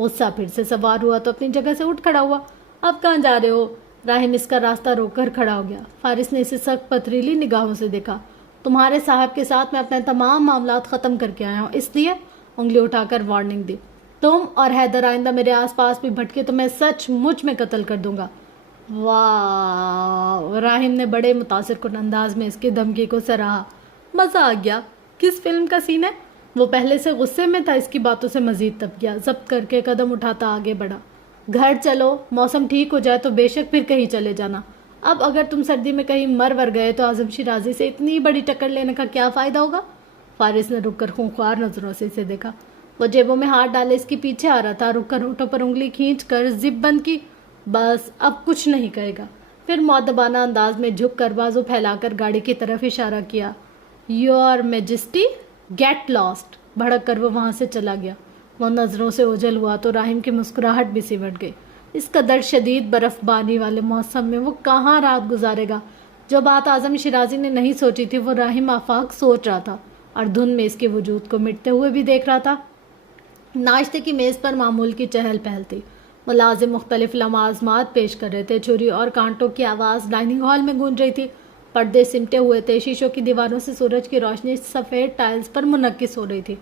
غصہ پھر سے سوار ہوا تو اپنی جگہ سے اٹھ کھڑا ہوا. اب کہاں جا رہے ہو؟ راہم اس کا راستہ روک کر کھڑا ہو گیا. فارس نے اسے سخت پتھریلی نگاہوں سے دیکھا. تمہارے صاحب کے ساتھ میں اپنے تمام معاملات ختم کر کے آیا ہوں, اس لیے انگلی اٹھا کر وارننگ دی. تم اور حیدر آئندہ میرے آس پاس بھی بھٹکے تو میں سچ مچ میں قتل کر دوں گا. واہ, راہم نے بڑے متاثر کن انداز میں اس کی دھمکی کو سراہا. مزہ آ گیا. کس فلم کا سین ہے؟ وہ پہلے سے غصے میں تھا, اس کی باتوں سے مزید تپ گیا. ضبط کر کے قدم اٹھاتا آگے بڑھا. گھر چلو, موسم ٹھیک ہو جائے تو بے شک پھر کہیں چلے جانا. اب اگر تم سردی میں کہیں مر ور گئے تو اعظم شیرازی سے اتنی بڑی ٹکر لینے کا کیا فائدہ ہوگا؟ فارس نے رک کر خونخوار نظروں سے اسے دیکھا. وہ جیبوں میں ہاتھ ڈالے اس کے پیچھے آ رہا تھا. رک کر ہونٹوں پر انگلی کھینچ کر زپ بند کی. بس اب کچھ نہیں کہے گا. پھر مؤدبانہ انداز میں جھک کر بازو پھیلا کر گاڑی کی طرف اشارہ کیا. Your majesty get lost. بھڑک کر وہ وہاں سے چلا گیا. وہ نظروں سے اوجھل ہوا تو راہم کی مسکراہٹ بھی سمٹ گئی. اس قدر شدید برف باری والے موسم میں وہ کہاں رات گزارے گا؟ جو بات اعظم شیرازی نے نہیں سوچی تھی وہ راہم آفاق سوچ رہا تھا اور دھن میں اس کے وجود کو مٹتے ہوئے بھی دیکھ رہا تھا. ناشتے کی میز پر معمول کی چہل پہل تھی. ملازم مختلف لوازمات پیش کر رہے تھے. چھری اور کانٹوں کی آواز ڈائننگ ہال میں گونج رہی تھی. پردے سمٹے ہوئے تھے. شیشوں کی دیواروں سے سورج کی روشنی سفید ٹائلز پر منعکس ہو رہی تھی.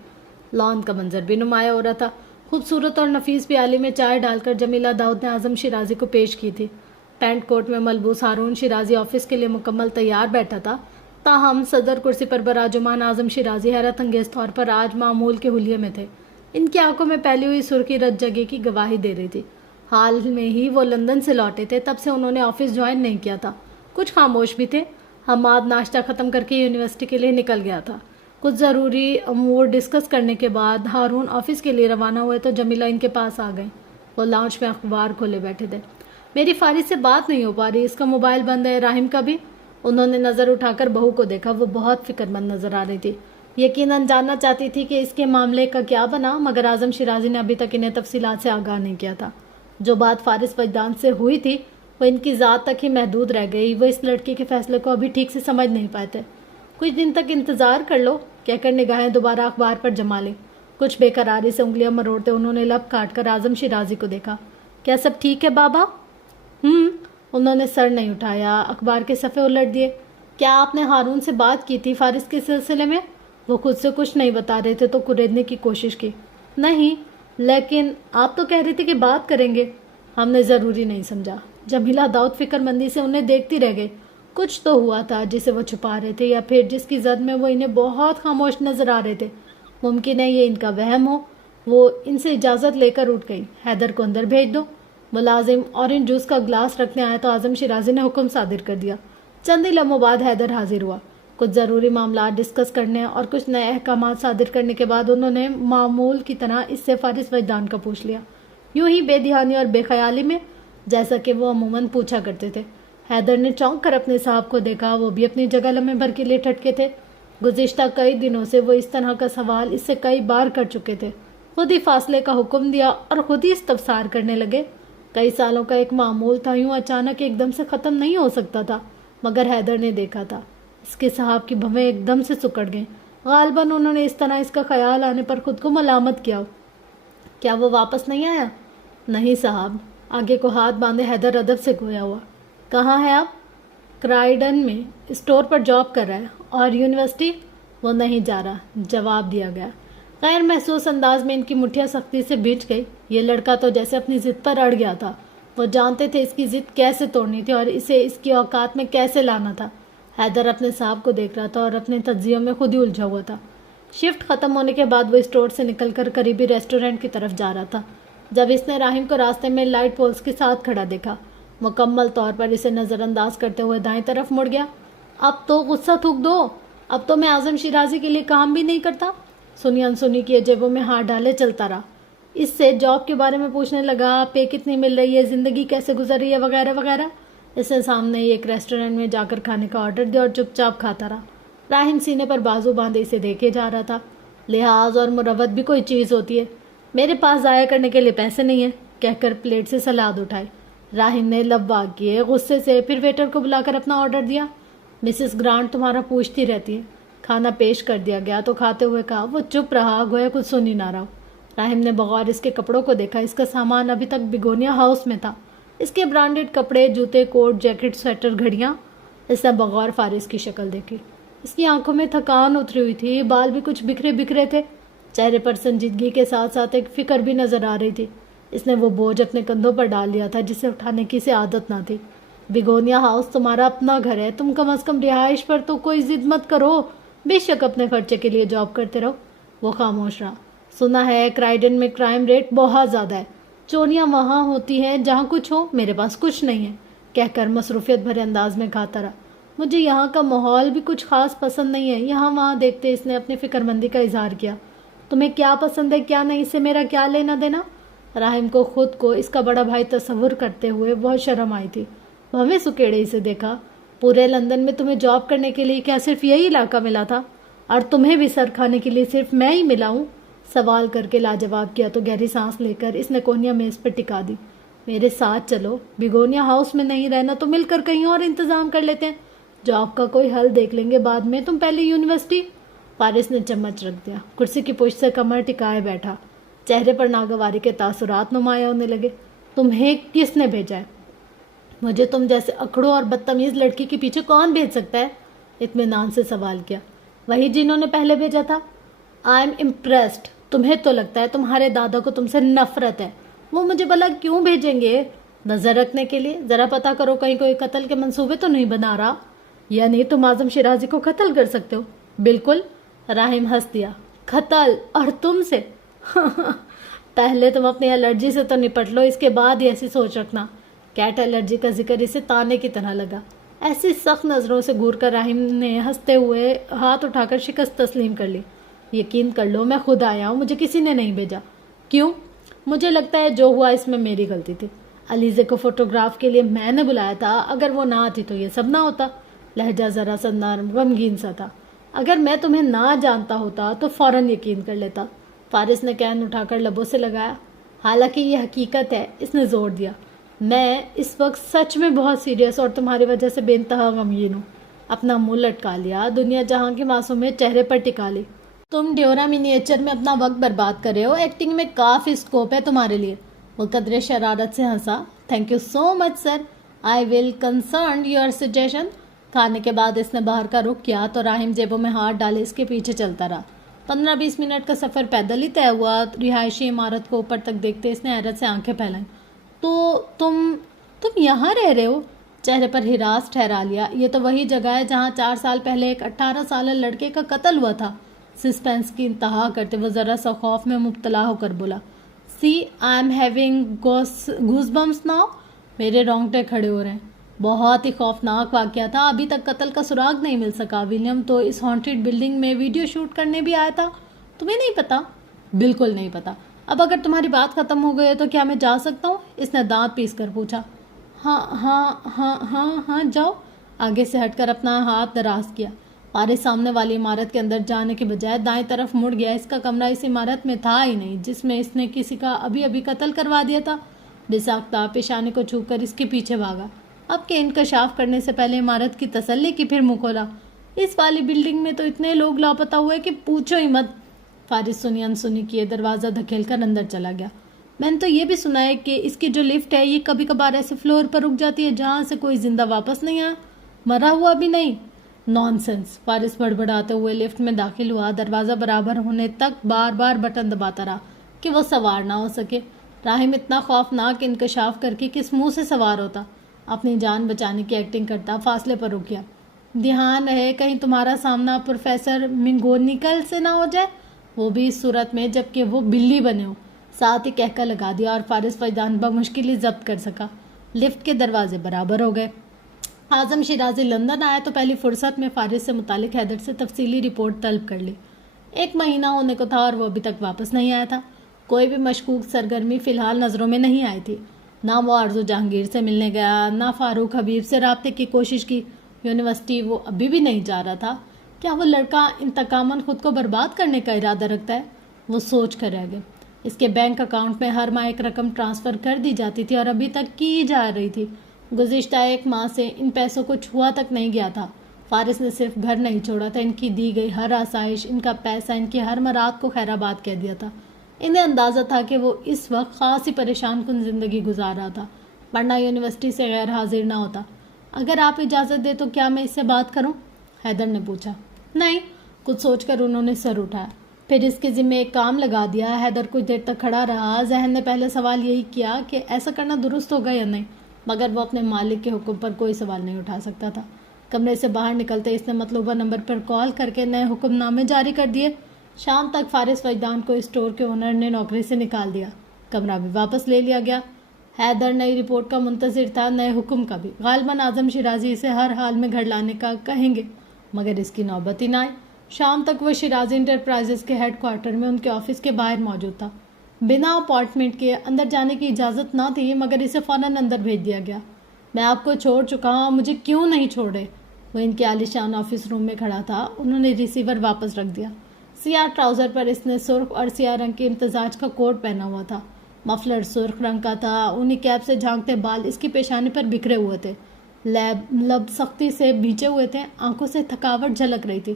لان کا منظر بھی نمایاں ہو رہا تھا. خوبصورت اور نفیس پیالے میں چائے ڈال کر جمیلہ داؤد نے اعظم شیرازی کو پیش کی تھی. پینٹ کوٹ میں ملبوس ہارون شیرازی آفس کے لیے مکمل تیار بیٹھا تھا. تاہم صدر کرسی پر براجمان اعظم شیرازی حیرت انگیز طور پر آج معمول کے حلیے میں تھے. ان کی آنکھوں میں پھیلی ہوئی سرخی رت جگہ کی گواہی دے رہی تھی. حال میں ہی وہ لندن سے لوٹے تھے. تب سے انہوں نے آفس جوائن نہیں کیا تھا. کچھ خاموش بھی تھے. حماد ناشتہ ختم کر کے یونیورسٹی کے لیے نکل گیا تھا. کچھ ضروری امور ڈسکس کرنے کے بعد ہارون آفس کے لیے روانہ ہوئے تو جمیلہ ان کے پاس آ گئیں. وہ لاؤنج میں اخبار کھولے بیٹھے تھے. میری فارس سے بات نہیں ہو پا رہی, اس کا موبائل بند ہے. راہم کا بھی. انہوں نے نظر اٹھا کر بہو کو دیکھا. وہ بہت فکر مند نظر آ رہی تھی. یقیناً جاننا چاہتی تھی کہ اس کے معاملے کا کیا بنا, مگر اعظم شیرازی نے ابھی تک انہیں تفصیلات سے آگاہ نہیں کیا تھا. جو بات فارس وجدان سے ہوئی تھی وہ ان کی ذات تک ہی محدود رہ گئی. وہ اس لڑکی کے فیصلے کو ابھی ٹھیک سے سمجھ نہیں پائے تھے. کچھ دن تک انتظار کر لو, کہہ کر نگاہیں دوبارہ اخبار پر جما لیں. کچھ بے قراری سے انگلیاں مروڑتے انہوں نے لب کاٹ کر اعظم شیرازی کو دیکھا. کیا سب ٹھیک ہے بابا؟ انہوں نے سر نہیں اٹھایا. اخبار کے صفحے الٹ دیے. کیا آپ نے ہارون سے بات کی تھی فارس کے سلسلے میں؟ وہ خود سے کچھ نہیں بتا رہے تھے تو کریدنے کی کوشش کی. نہیں, لیکن آپ تو کہہ رہی تھی کہ بات کریں گے. ہم نے ضروری نہیں سمجھا. جمیلہ داؤد فکر مندی سے انہیں دیکھتی رہ گئی. کچھ تو ہوا تھا جسے وہ چھپا رہے تھے, یا پھر جس کی زد میں وہ انہیں بہت خاموش نظر آ رہے تھے. ممکن ہے یہ ان کا وہم ہو. وہ ان سے اجازت لے کر اٹھ گئی. حیدر کو اندر بھیج دو. ملازم اورنج جوس کا گلاس رکھنے آیا تو اعظم شیرازی نے حکم صادر کر دیا. چند ہی لمحوں بعد حیدر حاضر ہوا. کچھ ضروری معاملات ڈسکس کرنے اور کچھ نئے احکامات صادر کرنے کے بعد انہوں نے معمول کی طرح اس سے فارس وجدان کا پوچھ لیا. یوں ہی بے دھیانی اور بے خیالی میں, جیسا کہ وہ عموماً پوچھا کرتے تھے. حیدر نے چونک کر اپنے صاحب کو دیکھا. وہ بھی اپنی جگہ لمحے بھر کے لیے ٹھٹکے تھے. گزشتہ کئی دنوں سے وہ اس طرح کا سوال اس سے کئی بار کر چکے تھے. خود ہی فاصلے کا حکم دیا اور خود ہی استفسار کرنے لگے. کئی سالوں کا ایک معمول تھا, یوں اچانک ایک دم سے ختم نہیں ہو سکتا تھا. مگر حیدر نے دیکھا تھا اس کے صاحب کی بھویں ایک دم سے سکڑ گئیں. غالباً انہوں نے اس طرح اس کا خیال آنے پر خود کو ملامت کیا. کیا وہ واپس نہیں آیا؟ نہیں صاحب. آگے کو ہاتھ باندھے حیدر ادب سے گویا ہوا. کہاں ہے آپ؟ کرائیڈن میں اسٹور پر جاب کر رہا ہے. اور یونیورسٹی؟ وہ نہیں جا رہا, جواب دیا گیا. غیر محسوس انداز میں ان کی مٹھیاں سختی سے بھیج گئی. یہ لڑکا تو جیسے اپنی ضد پر اڑ گیا تھا. وہ جانتے تھے اس کی ضد کیسے توڑنی تھی اور اسے اس کی اوقات میں کیسے لانا تھا. حیدر اپنے صاحب کو دیکھ رہا تھا اور اپنے تجزیوں میں خود ہی الجھا ہوا تھا. شفٹ ختم ہونے کے بعد وہ اسٹور سے نکل کر قریبی ریسٹورنٹ کی طرف جا رہا تھا جب اس نے راہم کو راستے میں لائٹ پولز کے ساتھ کھڑا دیکھا. مکمل طور پر اسے نظر انداز کرتے ہوئے دائیں طرف مڑ گیا. اب تو غصہ تھوک دو. اب تو میں اعظم شیرازی کے لیے کام بھی نہیں کرتا. سنی انسنی کیے جیبوں میں ہاتھ ڈالے چلتا رہا. اس سے جاب کے بارے میں پوچھنے لگا, پے کتنی مل رہی ہے, زندگی کیسے گزر رہی ہے, وغیرہ وغیرہ. اس نے سامنے ہی ایک ریسٹورنٹ میں جا کر کھانے کا آرڈر دیا اور چپ چاپ کھاتا رہا. راہم سینے پر بازو باندھے اسے دیکھے جا رہا تھا. لحاظ اور مروت بھی کوئی چیز ہوتی ہے. میرے پاس ضائع کرنے کے لیے پیسے نہیں ہیں, کہہ کر پلیٹ سے سلاد اٹھائی. راہم نے لب واگ کیے غصے سے. پھر ویٹر کو بلا کر اپنا آرڈر دیا. مسز گرانٹ تمہارا پوچھتی رہتی ہے. کھانا پیش کر دیا گیا تو کھاتے ہوئے کہا. وہ چپ رہا, گویا کچھ سن ہی نہ رہا. راہم نے بغور اس کے کپڑوں کو دیکھا. اس کا سامان ابھی تک بیگونیا ہاؤس میں تھا. اس کے برانڈڈ کپڑے, جوتے, کوٹ, جیکٹ, سویٹر, گھڑیاں. اس نے بغور فارس کی شکل دیکھی. اس کی آنکھوں میں تھکان اتری ہوئی تھی, بال بھی کچھ بکھرے بکھرے تھے. چہرے پر سنجیدگی کے ساتھ ساتھ ایک فکر بھی نظر آ رہی تھی. اس نے وہ بوجھ اپنے کندھوں پر ڈال لیا تھا جسے اٹھانے کی اسے عادت نہ تھی. بیگونیا ہاؤس تمہارا اپنا گھر ہے, تم کم از کم رہائش پر تو کوئی ضد مت کرو. بے شک اپنے خرچے کے لیے جاب کرتے رہو. وہ خاموش رہا. سنا ہے کرائیڈن میں کرائم ریٹ بہت زیادہ ہے, چوریاں وہاں ہوتی ہیں جہاں کچھ ہو, میرے پاس کچھ نہیں ہے, کہہ کر مصروفیت بھرے انداز میں کھاتا رہا. مجھے یہاں کا ماحول بھی کچھ خاص پسند نہیں ہے. یہاں وہاں دیکھتے اس نے اپنی فکر مندی کا اظہار کیا. تمہیں کیا پسند ہے کیا نہیں, اس سے میرا کیا لینا دینا؟ راہم کو خود کو اس کا بڑا بھائی تصور کرتے ہوئے بہت شرم آئی تھی. بھویں سکیڑے اسے دیکھا. پورے لندن میں تمہیں جاب کرنے کے لیے کیا صرف یہی علاقہ ملا تھا, اور تمہیں بھی سر کھانے کے لیے صرف میں ہی ملا ہوں؟ سوال کر کے لاجواب کیا تو گہری سانس لے کر اس نے کونیا میز پر ٹکا دی. میرے ساتھ چلو, بیگونیا ہاؤس میں نہیں رہنا تو مل کر کہیں اور انتظام کر لیتے ہیں. جاب کا کوئی حل دیکھ لیں گے بعد میں, تم پہلے یونیورسٹی. فارس نے چمچ رکھ دیا. کرسی کی پشت سے کمر ٹکائے بیٹھا. چہرے پر ناگواری کے تاثرات نمایاں ہونے لگے. تمہیں کس نے بھیجا ہے؟ مجھے تم جیسے اکڑوں اور بدتمیز لڑکی کے پیچھے کون بھیج سکتا ہے؟ اطمینان سے سوال کیا. وہی جنہوں نے پہلے بھیجا تھا. I am impressed. تمہیں تو لگتا ہے تمہارے دادا کو تم سے نفرت ہے. وہ مجھے بھلا کیوں بھیجیں گے؟ نظر رکھنے کے لیے. ذرا پتا کرو کہیں کوئی قتل کے منصوبے تو نہیں بنا رہا. یعنی تم اعظم شیرازی کو قتل کر سکتے ہو؟ بالکل. راہم ہنس دیا. قتل اور تم سے؟ پہلے تم اپنی الرجی سے تو نپٹ لو, اس کے بعد ہی ایسی سوچ رکھنا. کیٹ الرجی کا ذکر اسے تانے کی طرح لگا. ایسی سخت نظروں سے گور کر راہم نے ہنستے ہوئے ہاتھ اٹھا کر شکست تسلیم کر لی. یقین کر لو میں خود آیا ہوں, مجھے کسی نے نہیں بھیجا. کیوں؟ مجھے لگتا ہے جو ہوا اس میں میری غلطی تھی. علیزے کو فوٹوگراف کے لیے میں نے بلایا تھا, اگر وہ نہ آتی تو یہ سب نہ ہوتا. لہجہ ذرا سا نرم غمگین سا تھا. اگر میں تمہیں نہ جانتا ہوتا تو فوراً یقین کر لیتا. فارس نے کین اٹھا کر لبوں سے لگایا. حالانکہ یہ حقیقت ہے, اس نے زور دیا. میں اس وقت سچ میں بہت سیریس اور تمہاری وجہ سے بے انتہا غمگین ہوں. اپنا منہ لٹکا لیا. دنیا جہاں کی معصومیت چہرے پر ٹکا لی. تم ڈیورا منیچر میں اپنا وقت برباد کر رہے ہو, ایکٹنگ میں کافی اسکوپ ہے تمہارے لیے. وہ قدرے شرارت سے ہنسا. Thank you so much sir, I will concern your suggestion. کھانے کے بعد اس نے باہر کا رخ کیا تو راہم جیبوں میں ہاتھ ڈالے اس کے پیچھے چلتا رہا. 15-20 منٹ کا سفر پیدل ہی طے ہوا. رہائشی عمارت کو اوپر تک دیکھتے اس نے حیرت سے آنکھیں پھیلائیں. تو تم یہاں رہ رہے ہو؟ چہرے پر ہراس ٹھہرا لیا. یہ تو وہی جگہ ہے جہاں 4 سال پہلے ایک 18 سالہ لڑکے کا قتل ہوا تھا. سسپینس کی انتہا کرتے وہ ذرا سا خوف میں مبتلا ہو کر بولا. See I am having goose bumps now. میرے رونگٹے کھڑے ہو رہے ہیں. بہت ہی خوفناک واقعہ تھا. ابھی تک قتل کا سراغ نہیں مل سکا. ولیم تو اس ہانٹیڈ بلڈنگ میں ویڈیو شوٹ کرنے بھی آیا تھا. تمہیں نہیں پتا؟ بالکل نہیں پتا. اب اگر تمہاری بات ختم ہو گئی ہے تو کیا میں جا سکتا ہوں؟ اس نے دانت پیس کر پوچھا. ہاں ہاں ہاں ہاں ہاں جاؤ. آگے سے ہٹ کر اپنا ہاتھ دراز کیا. فارس سامنے والی عمارت کے اندر جانے کے بجائے دائیں طرف مڑ گیا. اس کا کمرہ اس عمارت میں تھا ہی نہیں جس میں اس نے کسی کا ابھی ابھی قتل کروا دیا تھا. بساختہ پیشانی کو چھو کر اس کے پیچھے بھاگا. اب کے انکشاف کرنے سے پہلے عمارت کی تسلی کی, پھر منہ کھولا. اس والی بلڈنگ میں تو اتنے لوگ لاپتہ ہوئے کہ پوچھو ہی مت. فارس سنی انسنی کیے دروازہ دھکیل کر اندر چلا گیا. میں نے تو یہ بھی سنا ہے کہ اس کی جو لفٹ ہے یہ کبھی کبھار ایسے فلور پر رک جاتی ہے جہاں سے کوئی زندہ واپس نہیں آیا. مرا ہوا بھی نہیں. نانسنس. فارس بڑبڑاتے ہوئے لفٹ میں داخل ہوا. دروازہ برابر ہونے تک بار بار بٹن دباتا رہا کہ وہ سوار نہ ہو سکے. راہم اتنا خوفناک انکشاف کر کے کس منہ سے سوار ہوتا؟ اپنی جان بچانے کی ایکٹنگ کرتا فاصلے پر رک گیا. دھیان رہے کہیں تمہارا سامنا پروفیسر منگونیکل سے نہ ہو جائے, وہ بھی اس صورت میں جب کہ وہ بلی بنے ہو. ساتھ ہی کہہ کر لگا دیا اور فارس فیضان بمشکل ہی ضبط کر سکا. لفٹ کے دروازے برابر ہو گئے. اعظم شیرازی لندن آیا تو پہلی فرصت میں فارس سے متعلق حیدر سے تفصیلی رپورٹ طلب کر لی. 1 مہینہ ہونے کو تھا اور وہ ابھی تک واپس نہیں آیا تھا. کوئی بھی مشکوک سرگرمی فی الحال نظروں میں نہیں آئی تھی. نہ وہ آرزو جہانگیر سے ملنے گیا, نہ فاروق حبیب سے رابطے کی کوشش کی. یونیورسٹی وہ ابھی بھی نہیں جا رہا تھا. کیا وہ لڑکا انتقاماً خود کو برباد کرنے کا ارادہ رکھتا ہے؟ وہ سوچ کر رہ گئے. اس کے بینک اکاؤنٹ میں ہر ماہ ایک رقم ٹرانسفر کر دی جاتی تھی اور ابھی تک کی جا رہی تھی. گزشتہ 1 ماہ سے ان پیسوں کو چھوا تک نہیں گیا تھا. فارس نے صرف گھر نہیں چھوڑا تھا, ان کی دی گئی ہر آسائش, ان کا پیسہ, ان کی ہر مراد کو خیر آباد کہہ دیا تھا. انہیں اندازہ تھا کہ وہ اس وقت خاصی پریشان کن زندگی گزار رہا تھا، ورنہ یونیورسٹی سے غیر حاضر نہ ہوتا۔ اگر آپ اجازت دیں تو کیا میں اس سے بات کروں؟ حیدر نے پوچھا۔ نہیں، کچھ سوچ کر انہوں نے سر اٹھایا، پھر اس کے ذمہ ایک کام لگا دیا۔ حیدر کچھ دیر تک کھڑا رہا، ذہن نے پہلے سوال یہی کیا کہ ایسا کرنا درست ہوگا یا نہیں، مگر وہ اپنے مالک کے حکم پر کوئی سوال نہیں اٹھا سکتا تھا۔ کمرے سے باہر نکلتے اس نے مطلوبہ نمبر پر کال کر کے نئے حکم نامے جاری کر دیے۔ شام تک فارس وجدان کو اسٹور کے اونر نے نوکری سے نکال دیا، کمرہ بھی واپس لے لیا گیا۔ حیدر نئی رپورٹ کا منتظر تھا، نئے حکم کا بھی۔ غالباً اعظم شیرازی اسے ہر حال میں گھر لانے کا کہیں گے، مگر اس کی نوبت ہی نہ آئی۔ شام تک وہ شیرازی انٹرپرائزز کے ہیڈ کوارٹر میں ان کے آفس کے باہر موجود تھا۔ بنا اپارٹمنٹ کے اندر جانے کی اجازت نہ تھی، مگر اسے فوراً اندر بھیج دیا گیا۔ میں آپ کو چھوڑ چکا ہوں، مجھے کیوں نہیں چھوڑے؟ وہ ان کے عالیشان آفس روم میں کھڑا تھا۔ انہوں نے ریسیور واپس رکھ دیا۔ سیاہ ٹراؤزر پر اس نے سرخ اور سیاہ رنگ کے امتزاج کا کوٹ پہنا ہوا تھا، مفلر سرخ رنگ کا تھا۔ انہی کیپ سے جھانکتے بال اس کی پیشانی پر بکھرے ہوئے تھے، لب سختی سے بھینچے ہوئے تھے، آنکھوں سے تھکاوٹ جھلک رہی تھی۔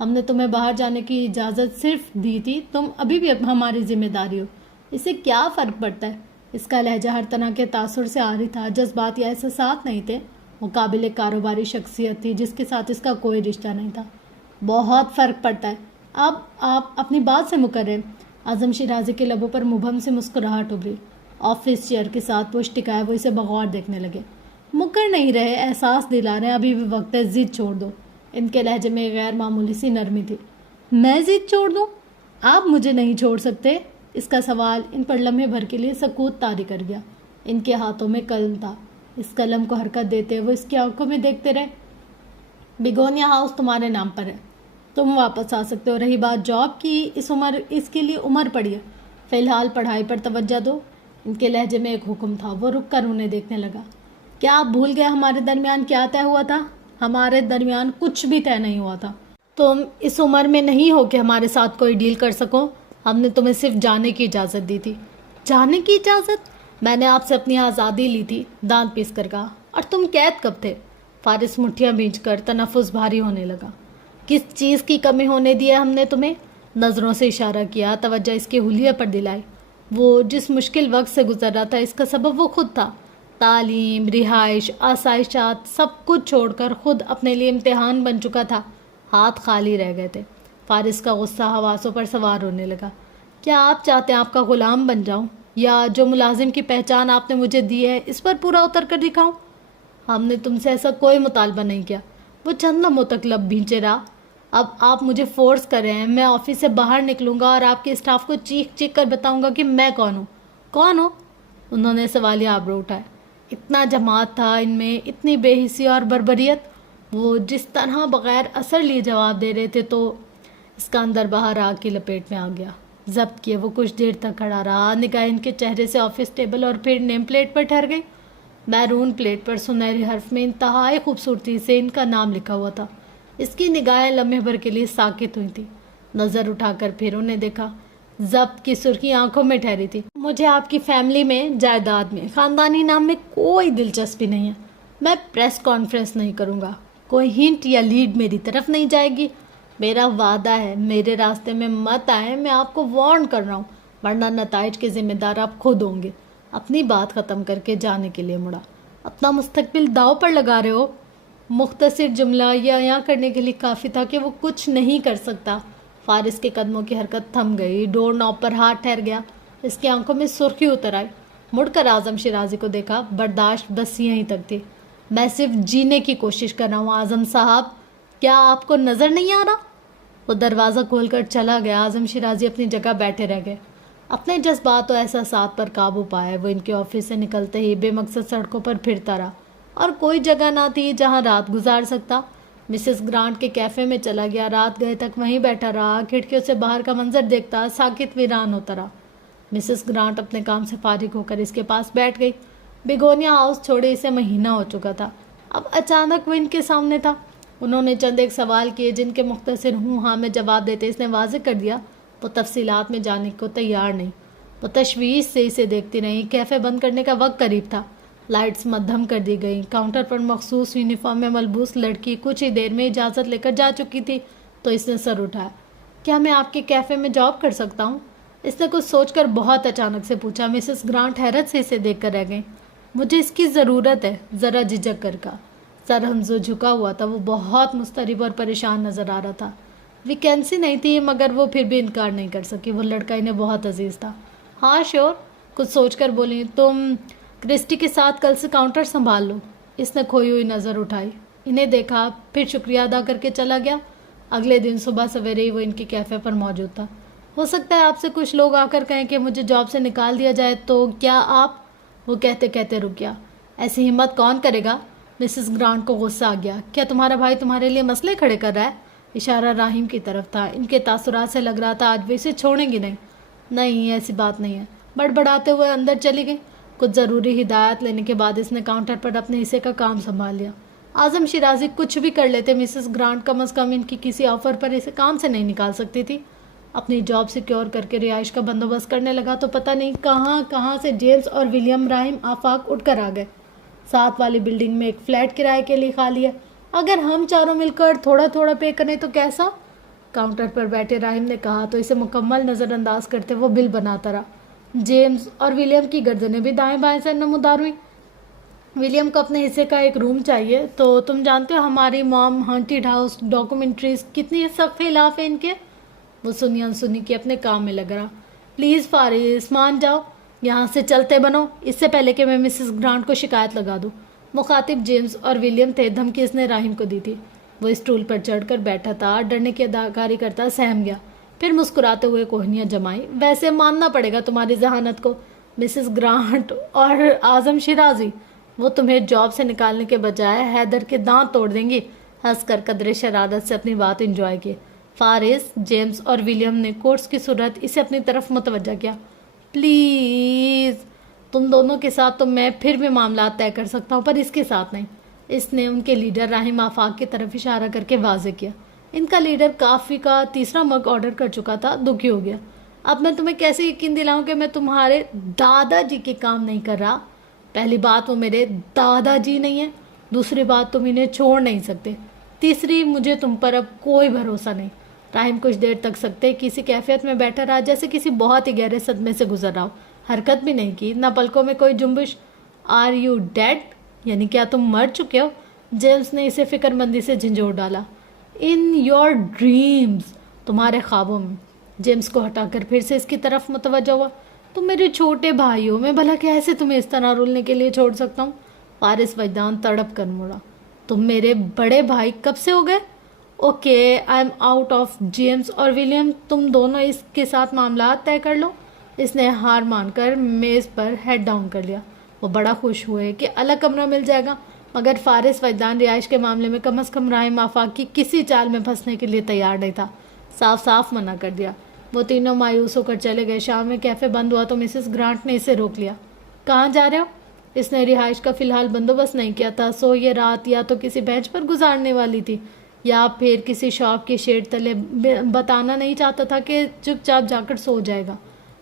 ہم نے تمہیں باہر جانے کی اجازت صرف دی تھی، تم ابھی بھی ہماری ذمہ داری ہو۔ اسے کیا فرق پڑتا ہے؟ اس کا لہجہ ہر طرح کے تاثر سے عاری تھا، جذبات یا احساسات نہیں تھے۔ وہ قابل کاروباری شخصیت تھی جس کے ساتھ اس کا کوئی رشتہ نہیں تھا۔ بہت فرق پڑتا ہے۔ اب آپ اپنی بات سے مکر رہے۔ اعظم شیرازی کے لبوں پر مبہم سی مسکراہٹ ابھری۔ آفس چیئر کے ساتھ پشت ٹکائے وہ اسے بغور دیکھنے لگے۔ مکر نہیں رہے، احساس دلا رہے ہیں، ابھی بھی وقت ہے، ضد چھوڑ دو۔ ان کے لہجے میں غیر معمولی سی نرمی تھی۔ میں ضد چھوڑ دوں؟ آپ مجھے نہیں چھوڑ سکتے۔ اس کا سوال ان پر لمحے بھر کے لیے سکوت طاری کر گیا۔ ان کے ہاتھوں میں قلم تھا، اس قلم کو حرکت دیتے وہ اس کی آنکھوں میں دیکھتے رہے۔ بیگونیا ہاؤس تمہارے نام پر ہے، تم واپس آ سکتے ہو۔ رہی بات جاب کی، اس کے لیے عمر پڑی ہے، فی الحال پڑھائی پر توجہ دو۔ ان کے لہجے میں ایک حکم تھا۔ وہ رک کر انہیں دیکھنے لگا۔ کیا آپ بھول گئے ہمارے درمیان کیا طے ہوا تھا؟ ہمارے درمیان کچھ بھی طے نہیں ہوا تھا۔ تم اس عمر میں نہیں ہو کہ ہمارے ساتھ کوئی ڈیل کر سکو۔ ہم نے تمہیں صرف جانے کی اجازت دی تھی۔ جانے کی اجازت؟ میں نے آپ سے اپنی آزادی لی تھی، دانت پیس کر کہا۔ اور تم قید کب تھے؟ فارس مٹھیاں بھینچ کر تنفس بھاری ہونے لگا۔ کس چیز کی کمی ہونے دی ہے ہم نے تمہیں؟ نظروں سے اشارہ کیا، توجہ اس کے حلیے پر دلائی۔ وہ جس مشکل وقت سے گزر رہا تھا، اس کا سبب وہ خود تھا۔ تعلیم، رہائش، آسائشات، سب کچھ چھوڑ کر خود اپنے لیے امتحان بن چکا تھا۔ ہاتھ خالی رہ گئے تھے۔ فارس کا غصہ حواسوں پر سوار ہونے لگا۔ کیا آپ چاہتے ہیں آپ کا غلام بن جاؤں، یا جو ملازم کی پہچان آپ نے مجھے دی ہے اس پر پورا اتر کر دکھاؤں؟ ہم نے تم سے ایسا کوئی مطالبہ نہیں کیا۔ وہ چند لمحوں تک لب بھینچے رہا۔ اب آپ مجھے فورس کر رہے ہیں، میں آفس سے باہر نکلوں گا اور آپ کے اسٹاف کو چیخ چیخ کر بتاؤں گا کہ میں کون ہوں۔ کون ہوں؟ انہوں نے سوالیہ آبرو اٹھائے۔ اتنا جماعت تھا ان میں، اتنی بے حسی اور بربریت۔ وہ جس طرح بغیر اثر لیے جواب دے رہے تھے تو اس کا اندر باہر آگ کی لپیٹ میں آ گیا۔ ضبط کیے وہ کچھ دیر تک کھڑا رہا، نگاہ ان کے چہرے سے آفس ٹیبل اور پھر نیم پلیٹ پر ٹھہر گئی۔ میرون پلیٹ پر سنہری حرف میں انتہائی خوبصورتی سے ان کا نام لکھا ہوا تھا۔ اس کی نگاہیں لمحے بھر کے لیے ساکت ہوئی تھی، نظر اٹھا کر پھر انہیں دیکھا۔ ضبط کی سرخی آنکھوں میں ٹھہری تھی۔ مجھے آپ کی فیملی میں، جائیداد میں، خاندانی نام میں کوئی دلچسپی نہیں ہے۔ میں پریس کانفرنس نہیں کروں گا، کوئی ہنٹ یا لیڈ میری طرف نہیں جائے گی۔ میرا وعدہ ہے، میرے راستے میں مت آئیں، میں آپ کو وارن کر رہا ہوں، ورنہ نتائج کے ذمہ دار آپ خود ہوں گے۔ اپنی بات ختم کر کے جانے کے لیے مڑا۔ اپنا مستقبل داؤ پر لگا رہے ہو؟ مختصر جملہ یہاں کرنے کے لیے کافی تھا کہ وہ کچھ نہیں کر سکتا۔ فارس کے قدموں کی حرکت تھم گئی، ڈور نوب پر ہاتھ ٹھہر گیا۔ اس کی آنکھوں میں سرخی اتر آئی۔ مڑ کر اعظم شیرازی کو دیکھا۔ برداشت بس یہیں تک تھی۔ میں صرف جینے کی کوشش کر رہا ہوں اعظم صاحب، کیا آپ کو نظر نہیں آ رہا؟ وہ دروازہ کھول کر چلا گیا۔ اعظم شیرازی اپنی جگہ بیٹھے رہ گئے، اپنے جذبات و احساسات پر قابو پائے۔ وہ ان کے آفس سے نکلتے ہی بے مقصد سڑکوں پر پھرتا رہا، اور کوئی جگہ نہ تھی جہاں رات گزار سکتا۔ مسز گرانٹ کے کیفے میں چلا گیا، رات گئے تک وہیں بیٹھا رہا، کھڑکیوں سے باہر کا منظر دیکھتا، ساکت ویران ہوتا رہا۔ مسز گرانٹ اپنے کام سے فارغ ہو کر اس کے پاس بیٹھ گئی۔ بیگونیا ہاؤس چھوڑے اسے مہینہ ہو چکا تھا، اب اچانک وہ ان کے سامنے تھا۔ انہوں نے چند ایک سوال کیے جن کے مختصر ہوں ہاں میں جواب دیتے اس نے واضح کر دیا وہ تفصیلات میں جانے کو تیار نہیں۔ وہ تشویش سے اسے دیکھتی رہی۔ کیفے بند کرنے کا وقت قریب تھا، لائٹس مدھم کر دی گئیں۔ کاؤنٹر پر مخصوص یونیفارم میں ملبوس لڑکی کچھ ہی دیر میں اجازت لے کر جا چکی تھی تو اس نے سر اٹھایا۔ کیا میں آپ کے کیفے میں جاب کر سکتا ہوں؟ اس نے کچھ سوچ کر بہت اچانک سے پوچھا۔ مسز گرانٹ حیرت سے اسے دیکھ کر رہ گئیں۔ مجھے اس کی ضرورت ہے، ذرا جھجک کر کہا۔ سر ہمزو جھکا ہوا تھا، وہ بہت مضطرب اور پریشان نظر آ رہا تھا۔ ویکینسی نہیں تھی مگر وہ پھر بھی انکار نہیں کر سکی، وہ لڑکا انہیں بہت عزیز تھا۔ ہاں شیور، کچھ سوچ کر بولی، تم کرسٹی کے ساتھ کل سے کاؤنٹر سنبھال لو۔ اس نے کھوئی ہوئی نظر اٹھائی، انہیں دیکھا، پھر شکریہ ادا کر کے چلا گیا۔ اگلے دن صبح سویرے ہی وہ ان کے کیفے پر موجود تھا۔ ہو سکتا ہے آپ سے کچھ لوگ آ کر کہیں کہ مجھے جاب سے نکال دیا جائے، تو کیا آپ؟ وہ کہتے کہتے رک گیا۔ ایسی ہمت کون کرے گا؟ مسز گرانٹ کو غصہ آ گیا۔ کیا تمہارا بھائی تمہارے لیے مسئلے کھڑے کر رہا ہے؟ اشارہ راہیم کی طرف تھا۔ ان کے تاثرات سے لگ رہا تھا آج وہ اسے چھوڑیں گی نہیں۔ نہیں، ایسی بات نہیں ہے۔ بڑبڑاتے ہوئے اندر چلی گئی۔ کچھ ضروری ہدایات لینے کے بعد اس نے کاؤنٹر پر اپنے حصے کا کام سنبھال لیا۔ اعظم شیرازی کچھ بھی کر لیتے، مسز گرانٹ کم از کم ان کی کسی آفر پر اسے کام سے نہیں نکال سکتی تھی۔ اپنی جاب سیکیور کر کے رہائش کا بندوبست کرنے لگا تو پتہ نہیں کہاں کہاں سے جیمز اور ولیم راہیم آفاق اٹھ کر آ گئے۔ 7 والی بلڈنگ میں ایک فلیٹ کرائے کے لیے خالی ہے، اگر ہم چاروں مل کر تھوڑا تھوڑا پے کریں تو کیسا؟ کاؤنٹر پر بیٹھے راہیم نے کہا تو اسے مکمل نظر انداز کرتے وہ بل بناتا رہا۔ جیمز اور ولیم کی گردنیں بھی دائیں بائیں سے نمودار ہوئی۔ ولیم کو اپنے حصے کا ایک روم چاہیے، تو تم جانتے ہو ہماری مام ہانٹیڈ ہاؤس ڈاکومنٹریز کتنی سخت خلاف ہے ان کے۔ وہ سنی انسنی کے اپنے کام میں لگ رہا۔ پلیز فارس، مان جاؤ، یہاں سے چلتے بنو، اس سے پہلے کہ میں مسز گرانٹ کو شکایت لگا دوں۔ مخاطب جیمز اور ولیم تھے۔ دھمکی اس نے راہیم کو دی تھی۔ وہ اسٹول پر چڑھ کر بیٹھا تھا، ڈرنے کی اداکاری کرتا سہم گیا، پھر مسکراتے ہوئے کوہنیاں جمائی۔ ویسے ماننا پڑے گا تمہاری ذہانت کو، مسز گرانٹ اور اعظم شیرازی، وہ تمہیں جاب سے نکالنے کے بجائے حیدر کے دانت توڑ دیں گی۔ ہنس کر قدرے شرارت سے اپنی بات انجوائے کی۔ فارس، جیمز اور ولیم نے کورس کی صورت اسے اپنی طرف متوجہ کیا۔ پلیز، تم دونوں کے ساتھ تو میں پھر بھی معاملات طے کر سکتا ہوں، پر اس کے ساتھ نہیں۔ اس نے ان کے لیڈر راہیم آفاق کی طرف اشارہ کر کے واضح کیا۔ ان کا لیڈر کافی کا 3 مگ آرڈر کر چکا تھا، دکھی ہو گیا۔ اب میں تمہیں کیسے یقین دلاؤں کہ میں تمہارے دادا جی کے کام نہیں کر رہا؟ پہلی بات وہ میرے دادا جی نہیں ہیں، دوسری بات تم انہیں چھوڑ نہیں سکتے، تیسری مجھے تم پر اب کوئی بھروسہ نہیں۔ راہیم کچھ دیر تک سکتے کسی کیفیت میں بیٹھا رہا، جیسے کسی بہت ہی گہرے صدمے سے گزر رہا ہو۔ حرکت بھی نہیں کی، نہ پلکوں میں کوئی جنبش۔ Are you dead? یعنی کیا تم مر چکے ہو؟ جیمز نے اسے فکر مندی سے جھنجھوڑ ڈالا۔ ان یور ڈریمز، تمہارے خوابوں میں۔ جیمز کو ہٹا کر پھر سے اس کی طرف متوجہ ہوا۔ تم میرے چھوٹے بھائی ہو، میں بھلا کیسے تمہیں اس طرح رولنے کے لیے چھوڑ سکتا ہوں؟ فارس وجدان تڑپ کر مڑا۔ تم میرے بڑے بھائی کب سے ہو گئے؟ Okay, I am out of. James اور ولیم، تم دونوں اس کے ساتھ معاملات طے کر لو۔ اس نے ہار مان کر میز پر ہیڈ ڈاؤن کر لیا۔ وہ بڑا خوش ہوئے کہ الگ کمرہ مل جائے گا، مگر فارس وجدان رہائش کے معاملے میں کم از کم راہیم آفاق کی کسی چال میں پھنسنے کے لیے تیار نہیں تھا۔ صاف صاف منع کر دیا۔ وہ تینوں مایوس ہو کر چلے گئے۔ شام میں کیفے بند ہوا تو مسز گرانٹ نے اسے روک لیا۔ کہاں جا رہے ہو؟ اس نے رہائش کا فی الحال بندوبست نہیں کیا تھا، سو یہ رات یا تو کسی بینچ پر گزارنے والی تھی یا پھر کسی شاپ کے شیڈ تلے۔ بتانا نہیں چاہتا تھا کہ چپ چاپ جا کر سو جائے گا۔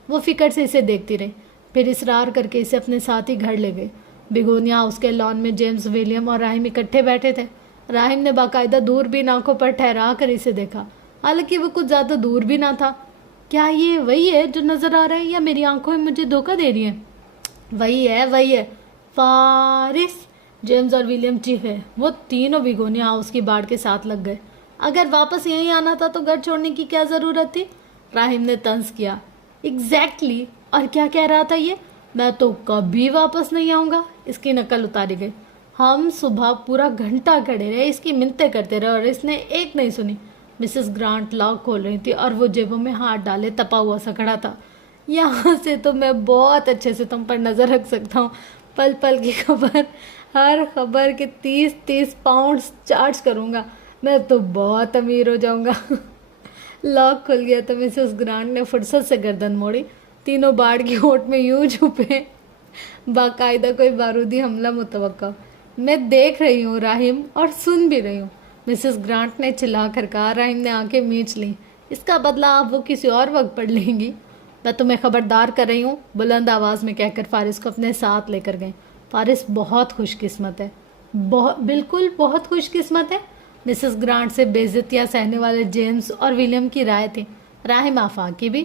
وہ فکر سے اسے دیکھتی رہی، پھر اصرار کر کے اسے اپنے ساتھ ہی گھر لے گئے۔ بیگونیا ہاؤس کے لان میں جیمز، ولیم اور راہیم اکٹھے بیٹھے تھے۔ راہیم نے باقاعدہ دوربین آنکھوں پر ٹھہرا کر اسے دیکھا، حالانکہ وہ کچھ زیادہ دور بھی نہ تھا۔ کیا یہ وہی ہے جو نظر آ رہا ہے یا میری آنکھوں میں مجھے دھوکہ دے رہی ہیں؟ وہی ہے۔ فارس، جیمز اور ولیم چیخے۔ وہ تینوں بیگونیا ہاؤس کی باڑ کے ساتھ لگ گئے۔ اگر واپس یہیں آنا تھا تو گھر چھوڑنے کی کیا ضرورت تھی؟ راہیم نے طنز کیا۔ ایگزیکٹلی، اور کیا کہہ رہا تھا یہ؟ میں تو کبھی واپس نہیں آؤں گا۔ اس کی نقل اتاری گئی۔ ہم صبح پورا گھنٹہ کھڑے رہے، اس کی منتیں کرتے رہے اور اس نے ایک نہیں سنی۔ مسز گرانٹ لاک کھول رہی تھی اور وہ جیبوں میں ہاتھ ڈالے تپا ہوا سا کھڑا تھا۔ یہاں سے تو میں بہت اچھے سے تم پر نظر رکھ سکتا ہوں، پل پل کی خبر، ہر خبر کے 30 پاؤنڈ چارج کروں گا، میں تو بہت امیر ہو جاؤں گا۔ لاک کھل گیا تو مسز گرانٹ نے فرصت سے گردن موڑی۔ تینوں باڑ کی ہوٹ میں یوں چھپے باقاعدہ کوئی بارودی حملہ متوقع۔ میں دیکھ رہی ہوں راہیم، اور سن بھی رہی ہوں، مسز گرانٹ نے چلا کر کہا۔ راہیم نے آنکھیں میچ لیں۔ اس کا بدلہ آپ وہ کسی اور وقت پڑھ لیں گی۔ میں تمہیں خبردار کر رہی ہوں، بلند آواز میں کہہ کر فارس کو اپنے ساتھ لے کر گئے۔ فارس بہت خوش قسمت ہے، بالکل بہت خوش قسمت ہے۔ مسز گرانٹ سے بے عزتیاں سہنے والے جیمز اور ولیم کی رائے تھی، راہیم آفاق کی بھی۔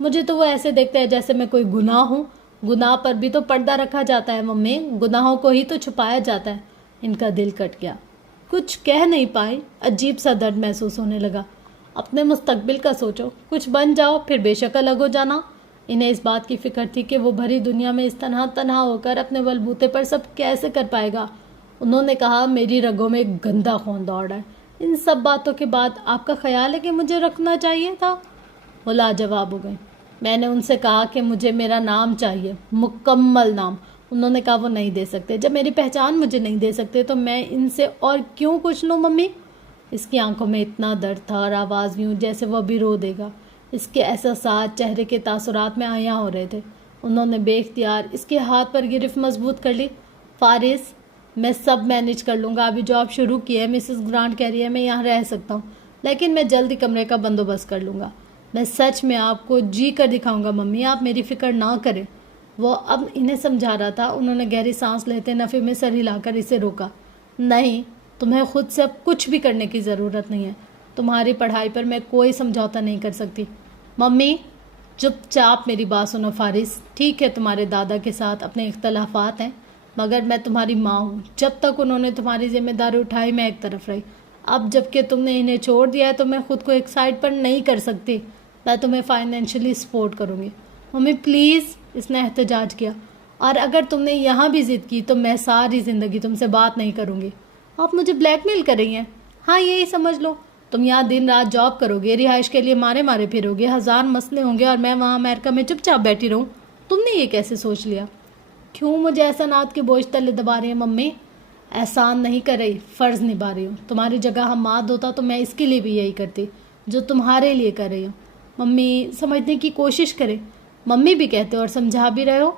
مجھے تو وہ ایسے دیکھتے ہیں جیسے میں کوئی گناہ ہوں. گناہ پر بھی تو پردہ رکھا جاتا ہے ممی, گناہوں کو ہی تو چھپایا جاتا ہے. ان کا دل کٹ گیا. کچھ کہہ نہیں پائی. عجیب سا درد محسوس ہونے لگا. اپنے مستقبل کا سوچو, کچھ بن جاؤ, پھر بے شک الگ ہو جانا. انہیں اس بات کی فکر تھی کہ وہ بھری دنیا میں اس طرح تنہا ہو کر اپنے بلبوتے پر سب کیسے کر پائے گا. انہوں نے کہا, میری رگوں میں ایک گندا خون دوڑ ہے. ان سب باتوں کے بعد آپ کا خیال ہے کہ مجھے رکھنا چاہیے تھا؟ وہ لاجواب ہو گئی. میں نے ان سے کہا کہ مجھے میرا نام چاہیے, مکمل نام. انہوں نے کہا وہ نہیں دے سکتے. جب میری پہچان مجھے نہیں دے سکتے تو میں ان سے اور کیوں کچھ لوں ممی؟ اس کی آنکھوں میں اتنا درد تھا اور آواز یوں جیسے وہ ابھی رو دے گا. اس کے احساسات چہرے کے تاثرات میں عیاں ہو رہے تھے. انہوں نے بے اختیار اس کے ہاتھ پر گرفت مضبوط کر لی. فارس, میں سب مینیج کر لوں گا. ابھی جو آپ شروع کی ہے, مسز گرانٹ کہہ رہی ہے میں یہاں رہ سکتا ہوں, لیکن میں جلد ہی کمرے کا بندوبست کر لوں گا. میں سچ میں آپ کو جی کر دکھاؤں گا ممی, آپ میری فکر نہ کریں. وہ اب انہیں سمجھا رہا تھا. انہوں نے گہری سانس لیتے نفی میں سر ہلا کر اسے روکا. نہیں, تمہیں خود سے اب کچھ بھی کرنے کی ضرورت نہیں ہے. تمہاری پڑھائی پر میں کوئی سمجھوتا نہیں کر سکتی. ممی, چپ چاپ میری بات سنو. فارس, ٹھیک ہے تمہارے دادا کے ساتھ اپنے اختلافات ہیں, مگر میں تمہاری ماں ہوں. جب تک انہوں نے تمہاری ذمہ داری اٹھائی میں ایک طرف رہی. اب جب کہ تم نے انہیں چھوڑ دیا ہے تو میں خود کو ایک سائڈ پر نہیں کر سکتی. میں تمہیں فائنینشلی سپورٹ کروں گی. ممی پلیز, اس نے احتجاج کیا. اور اگر تم نے یہاں بھی ضد کی تو میں ساری زندگی تم سے بات نہیں کروں گی. آپ مجھے بلیک میل کر رہی ہیں؟ ہاں, یہی سمجھ لو. تم یہاں دن رات جاب کرو گے, رہائش کے لیے مارے مارے پھرو گے, ہزار مسئلے ہوں گے, اور میں وہاں امریکہ میں چپ چاپ بیٹھی رہوں. تم نے یہ کیسے سوچ لیا؟ کیوں مجھے احسانات کے بوجھ تلے دبا رہی ہیں ممی؟ احسان نہیں کر رہی, فرض نبھا رہی ہوں. تمہاری جگہ حماد ہوتا تو میں اس کے لیے بھی یہی کرتی جو تمہارے لیے کر رہی ہوں. ممی, سمجھنے کی کوشش کرے. ممی بھی کہتے ہو اور سمجھا بھی رہے ہو.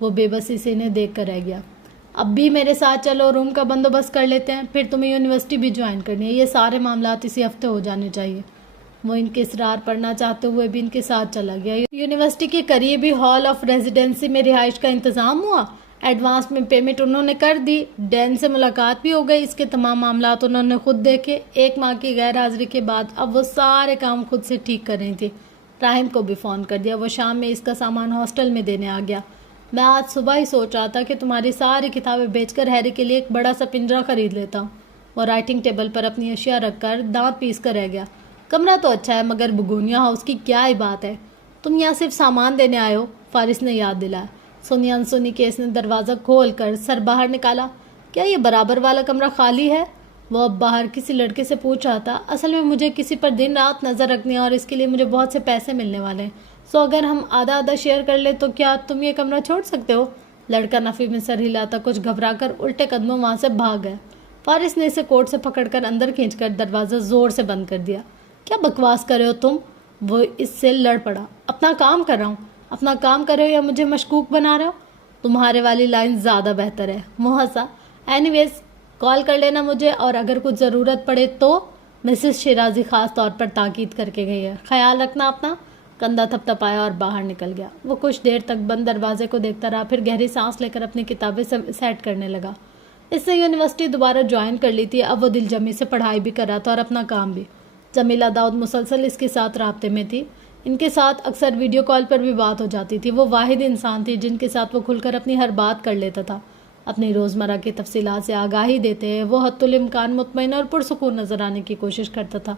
وہ بے بسی سے انہیں دیکھ کر رہ گیا. اب بھی میرے ساتھ چلو, روم کا بندوبست کر لیتے ہیں, پھر تمہیں یونیورسٹی بھی جوائن کرنی ہے. یہ سارے معاملات اسی ہفتے ہو جانے چاہیے. وہ ان کے اصرار پر نہ چاہتے ہوئے بھی ان کے ساتھ چلا گیا. یونیورسٹی کے قریب ہی ہال آف ریزیڈنسی میں رہائش کا انتظام ہوا. ایڈوانس میں پیمنٹ انہوں نے کر دی. ڈین سے ملاقات بھی ہو گئی. اس کے تمام معاملات انہوں نے خود دیکھے. 1 ماہ کی غیر حاضری کے بعد اب وہ سارے کام خود سے ٹھیک کر رہی تھی. راہم کو بھی فون کر دیا. وہ شام میں اس کا سامان ہاسٹل میں دینے آ گیا. میں آج صبح ہی سوچ رہا تھا کہ تمہاری ساری کتابیں بیچ کر ہیری کے لیے ایک بڑا سا پنجرا خرید لیتا ہوں. وہ رائٹنگ ٹیبل پر اپنی اشیاء رکھ کر دانت پیس کر رہ گیا. کمرہ تو اچھا ہے, مگر بگونیا ہاؤس کی کیا ہی بات ہے. تم یہاں صرف سامان دینے آئے ہو, فارس نے یاد دلایا. سونی انسونی کے اس نے دروازہ کھول کر سر باہر نکالا. کیا یہ برابر والا کمرہ خالی ہے؟ وہ اب باہر کسی لڑکے سے پوچھ رہا تھا. اصل میں مجھے کسی پر دن رات نظر رکھنی ہے, اور اس کے لیے مجھے بہت سے پیسے ملنے والے ہیں. سو اگر ہم آدھا آدھا شیئر کر لیں تو کیا تم یہ کمرہ چھوڑ سکتے ہو؟ لڑکا نفی میں سر ہلاتا کچھ گھبرا کر الٹے قدموں وہاں سے بھاگ گیا. فارس نے اسے کوٹ سے پکڑ کر اندر کھینچ کر دروازہ زور سے بند کر دیا. کیا بکواس کر رہے ہو تم؟ وہ اس سے لڑ پڑا. اپنا کام کر رہا ہوں. اپنا کام کر رہے ہو یا مجھے مشکوک بنا رہے ہو؟ تمہارے والی لائن زیادہ بہتر ہے. وہ ہنسا. اینی ویز, کال کر لینا مجھے, اور اگر کچھ ضرورت پڑے تو. مسز شیرازی خاص طور پر تاکید کر کے گئی ہے. خیال رکھنا اپنا. کندھا تھپ تپایا اور باہر نکل گیا. وہ کچھ دیر تک بند دروازے کو دیکھتا رہا, پھر گہری سانس لے کر اپنی کتابیں سیٹ کرنے لگا. اس نے یونیورسٹی دوبارہ جوائن کر لی تھی. اب وہ دل جمی سے پڑھائی بھی کر رہا تھا اور اپنا کام بھی. جمیلہ داؤد مسلسل اس کے ساتھ رابطے میں تھی. ان کے ساتھ اکثر ویڈیو کال پر بھی بات ہو جاتی تھی. وہ واحد انسان تھی جن کے ساتھ وہ کھل کر اپنی ہر بات کر لیتا تھا. اپنی روزمرہ کی تفصیلات سے آگاہی دیتے ہیں وہ حتی الامکان مطمئن اور پرسکون نظر آنے کی کوشش کرتا تھا,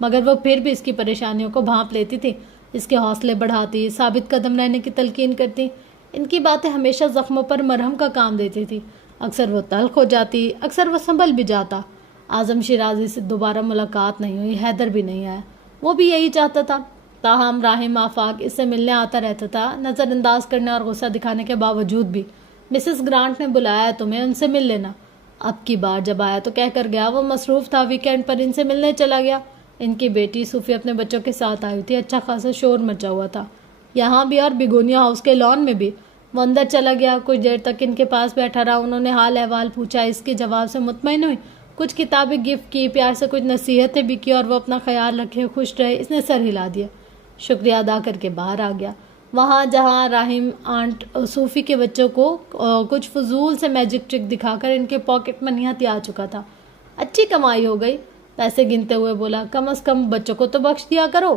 مگر وہ پھر بھی اس کی پریشانیوں کو بھانپ لیتی تھی. اس کے حوصلے بڑھاتی, ثابت قدم رہنے کی تلقین کرتی. ان کی باتیں ہمیشہ زخموں پر مرہم کا کام دیتی تھی. اکثر وہ تلخ ہو جاتی, اکثر وہ سنبھل بھی جاتا. اعظم شیرازی سے دوبارہ ملاقات نہیں ہوئی. حیدر بھی نہیں آیا. وہ بھی یہی چاہتا تھا. تاہم راہم آفاق اس سے ملنے آتا رہتا تھا, نظر انداز کرنے اور غصہ دکھانے کے باوجود بھی. مسز گرانٹ نے بلایا ہے تمہیں, ان سے مل لینا. اب کی بار جب آیا تو کہہ کر گیا. وہ مصروف تھا, ویکینڈ پر ان سے ملنے چلا گیا. ان کی بیٹی صوفی اپنے بچوں کے ساتھ آئی تھی. اچھا خاصا شور مچا ہوا تھا یہاں بھی اور بیگونیا ہاؤس کے لان میں بھی. وہ اندر چلا گیا. کچھ دیر تک ان کے پاس بیٹھا رہا. انہوں نے حال احوال پوچھا. اس کے جواب سے مطمئن ہوئی. کچھ کتابیں گفٹ کی, پیار سے کچھ نصیحتیں بھی کی, اور وہ اپنا خیال رکھے, خوش رہے. اس نے سر ہلا دیا, شکریہ ادا کر کے باہر آ گیا. وہاں جہاں راہم آنٹ صوفی کے بچوں کو کچھ فضول سے میجک ٹرک دکھا کر ان کے پاکٹ منی ہتھیا چکا تھا. اچھی کمائی ہو گئی. پیسے گنتے ہوئے بولا. کم از کم بچوں کو تو بخش دیا کرو.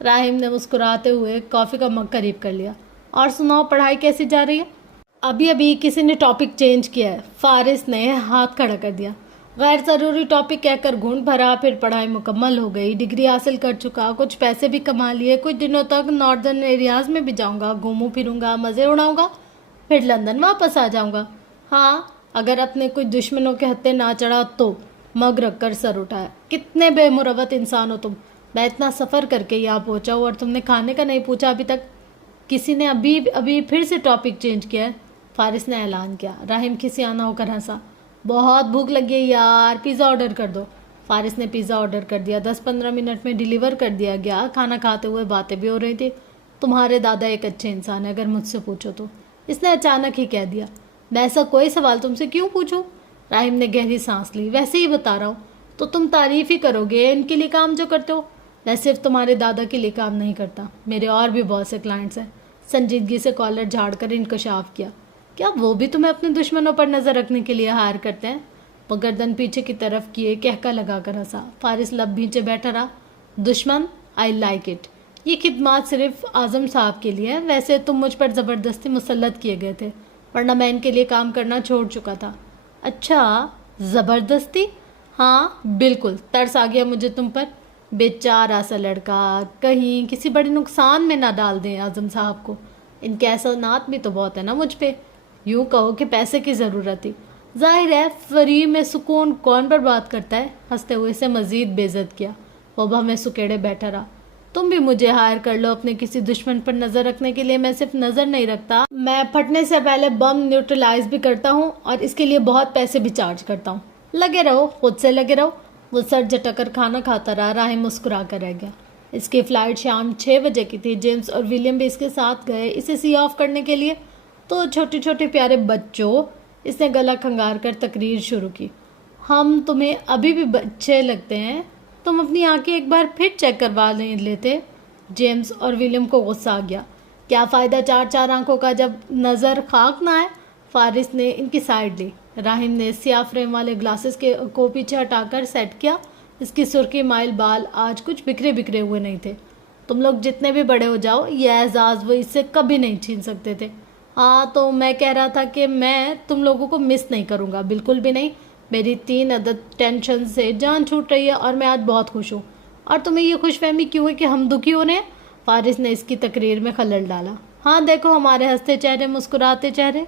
راہم نے مسکراتے ہوئے کافی کا مگ قریب کر لیا. اور سناؤ پڑھائی کیسی جا رہی ہے؟ ابھی ابھی کسی نے ٹاپک چینج کیا ہے. فارس نے ہاتھ کھڑا کر دیا. غیر ضروری ٹاپک کہہ کر گھونٹ بھرا. پھر پڑھائی مکمل ہو گئی. ڈگری حاصل کر چکا. کچھ پیسے بھی کما لیے. کچھ دنوں تک ناردرن ایریاز میں بھی جاؤں گا. گھوموں پھروں گا. مزے اڑاؤں گا. پھر لندن واپس آ جاؤں گا. ہاں اگر اپنے کچھ دشمنوں کے ہتھے نہ چڑھا تو. مگ رکھ کر سر اٹھایا. کتنے بے مروت انسان ہو تم. میں اتنا سفر کر کے یہاں پہنچا ہوں اور تم نے کھانے کا نہیں پوچھا ابھی تک. کسی نے ابھی پھر سے ٹاپک چینج کیا ہے. فارس نے اعلان کیا. راہم کھسیانہ ہو کر ہنسا. بہت بھوک لگی ہے یار, پیزا آرڈر کر دو. فارس نے پیزا آرڈر کر دیا. 10-15 منٹ میں ڈیلیور کر دیا گیا. کھانا کھاتے ہوئے باتیں بھی ہو رہی تھی. تمہارے دادا ایک اچھے انسان ہے اگر مجھ سے پوچھو تو. اس نے اچانک ہی کہہ دیا. میں ایسا کوئی سوال تم سے کیوں پوچھوں؟ راہم نے گہری سانس لی. ویسے ہی بتا رہا ہوں. تو تم تعریف ہی کرو گے ان کے لیے کام جو کرتے ہو. میں صرف تمہارے دادا کے لیے کام نہیں کرتا, میرے اور بھی بہت سے کلائنٹس ہیں. سنجیدگی سے کالر جھاڑ کر انکشاف کیا. کیا وہ بھی تمہیں اپنے دشمنوں پر نظر رکھنے کے لیے ہائر کرتے ہیں؟ وہ گردن پیچھے کی طرف کیے کہکا لگا کر ہنسا. فارس لب بھیچے بیٹھا رہا. دشمن, آئی لائک اٹ. یہ خدمات صرف اعظم صاحب کے لیے ہیں. ویسے تم مجھ پر زبردستی مسلط کیے گئے تھے, ورنہ میں ان کے لیے کام کرنا چھوڑ چکا تھا. اچھا, زبردستی؟ ہاں بالکل, ترس آ گیا مجھے تم پر. بیچارہ سا لڑکا, کہیں کسی بڑے نقصان میں نہ ڈال دیں اعظم صاحب کو. ان کے احسانات بھی تو بہت ہے نا مجھ پہ. یوں کہو کہ پیسے کی ضرورت تھی. ظاہر ہے فری میں سکون کون برباد کرتا ہے. ہنستے ہوئے اسے مزید بے عزت کیا. وہ میں سکیڑے بیٹھا رہا. تم بھی مجھے ہائر کر لو اپنے کسی دشمن پر نظر رکھنے کے لیے. میں صرف نظر نہیں رکھتا, میں پھٹنے سے پہلے بم نیوٹرلائز بھی کرتا ہوں اور اس کے لیے بہت پیسے بھی چارج کرتا ہوں. لگے رہو, خود سے لگے رہو. وہ سر جھٹک کر کھانا کھاتا رہا. راہم مسکرا کر رہ گیا. اس کی فلائٹ شام 6 بجے کی تھی. جیمز اور ولیم بھی اس کے ساتھ گئے اسے سی آف کرنے کے لیے. تو چھوٹے چھوٹے پیارے بچوں, اس نے گلا کھنگار کر تقریر شروع کی. ہم تمہیں ابھی بھی بچے لگتے ہیں. تم اپنی آنکھیں ایک بار پھر چیک کروا نہیں لیتے؟ جیمز اور ولیم کو غصہ آ گیا. کیا فائدہ 4 آنکھوں کا جب نظر خاک نہ ہے. فارس نے ان کی سائڈ لی. راہم نے سیاہ فریم والے گلاسز کو پیچھے ہٹا کر سیٹ کیا. اس کی سرخی مائل بال آج کچھ بکھرے بکھرے ہوئے نہیں تھے. تم لوگ جتنے بھی بڑے ہو جاؤ یہ اعزاز وہ اس سے کبھی نہیں چھین سکتے تھے. ہاں تو میں کہہ رہا تھا کہ میں تم لوگوں کو مس نہیں کروں گا, بالکل بھی نہیں. میری 3 عدد ٹینشن سے جان چھوٹ رہی ہے اور میں آج بہت خوش ہوں. اور تمہیں یہ خوش فہمی کیوں ہے کہ ہم دکھی ہو رہے ہیں؟ فارس نے اس کی تقریر میں خلل ڈالا. ہاں دیکھو ہمارے ہنستے چہرے, مسکراتے چہرے.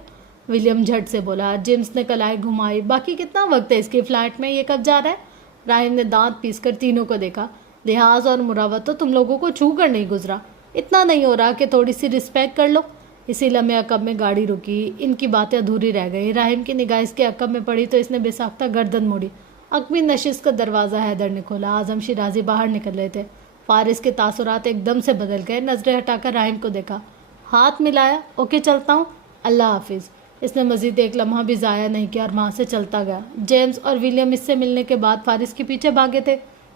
ولیم جھٹ سے بولا. جیمز نے کلائی گھمائی. باقی کتنا وقت ہے اس کی فلائٹ میں, یہ کب جا رہا ہے؟ راہم نے دانت پیس کر تینوں کو دیکھا. لحاظ اور مراوت تو تم لوگوں کو چھو کر نہیں گزرا. اتنا نہیں ہو رہا کہ تھوڑی سی رسپیکٹ کر لو. اسی لمحے عقب میں گاڑی رکی. ان کی باتیں ادھوری رہ گئی. راہم کی نگاہ اس کے عقب میں پڑی تو اس نے بے ساختہ گردن موڑی. عقبی نشست کا دروازہ حیدر نے کھولا. اعظم شیرازی باہر نکل رہے تھے. فارس کے تاثرات ایک دم سے بدل گئے. نظریں ہٹا کر راہم کو دیکھا. ہاتھ ملایا. اوکے چلتا ہوں, اللہ حافظ. اس نے مزید ایک لمحہ بھی ضائع نہیں کیا اور وہاں سے چلتا گیا. جیمز اور ولیم اس سے ملنے کے بعد فارس کے پیچھے بھاگے تھے.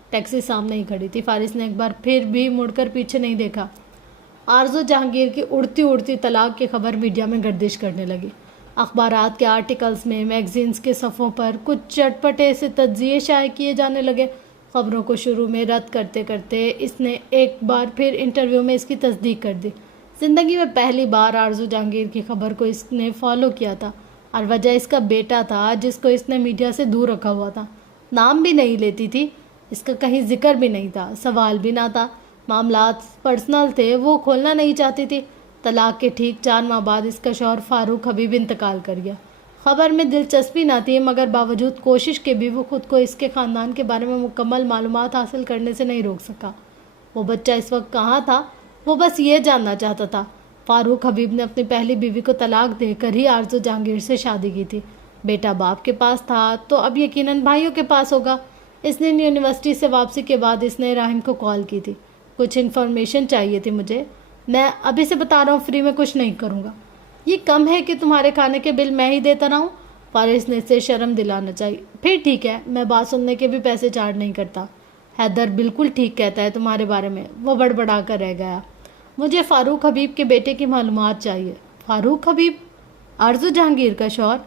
ٹیکسی سامنے ہی کھڑی تھی. فارس نے ایک بار پھر بھی مڑ کر پیچھے نہیں دیکھا. آرزو جہانگیر کی اڑتی طلاق کی خبر میڈیا میں گردش کرنے لگی. اخبارات کے آرٹیکلز میں, میگزینز کے صفحوں پر کچھ چٹپٹے سے تجزیے شائع کیے جانے لگے. خبروں کو شروع میں رد کرتے کرتے اس نے ایک بار پھر انٹرویو میں اس کی تصدیق کر دی. زندگی میں پہلی بار آرزو جہانگیر کی خبر کو اس نے فالو کیا تھا اور وجہ اس کا بیٹا تھا جس کو اس نے میڈیا سے دور رکھا ہوا تھا. نام بھی نہیں لیتی تھی, اس کا کہیں ذکر بھی نہیں تھا, سوال بھی نہ تھا. معاملات پرسنل تھے, وہ کھولنا نہیں چاہتی تھی. طلاق کے ٹھیک 4 ماہ بعد اس کا شوہر فاروق حبیب انتقال کر گیا. خبر میں دلچسپی نہ تھی مگر باوجود کوشش کے بھی وہ خود کو اس کے خاندان کے بارے میں مکمل معلومات حاصل کرنے سے نہیں روک سکا. وہ بچہ اس وقت کہاں تھا, وہ بس یہ جاننا چاہتا تھا. فاروق حبیب نے اپنی پہلی بیوی کو طلاق دے کر ہی آرزو جہانگیر سے شادی کی تھی. بیٹا باپ کے پاس تھا تو اب یقیناً بھائیوں کے پاس ہوگا. اس نے یونیورسٹی سے واپسی کے بعد اس نے راہم کو کال کی تھی. کچھ انفارمیشن چاہیے تھی مجھے. میں ابھی سے بتا رہا ہوں فری میں کچھ نہیں کروں گا. یہ کم ہے کہ تمہارے کھانے کے بل میں ہی دیتا رہا ہوں. فارس نے اسے شرم دلانا چاہیے. پھر ٹھیک ہے, میں بات سننے کے بھی پیسے چارج نہیں کرتا. حیدر بالکل ٹھیک کہتا ہے تمہارے بارے میں. وہ بڑبڑا کر رہ گیا. مجھے فاروق حبیب کے بیٹے کی معلومات چاہیے. فاروق حبیب, آرزو جہانگیر کا شوہر؟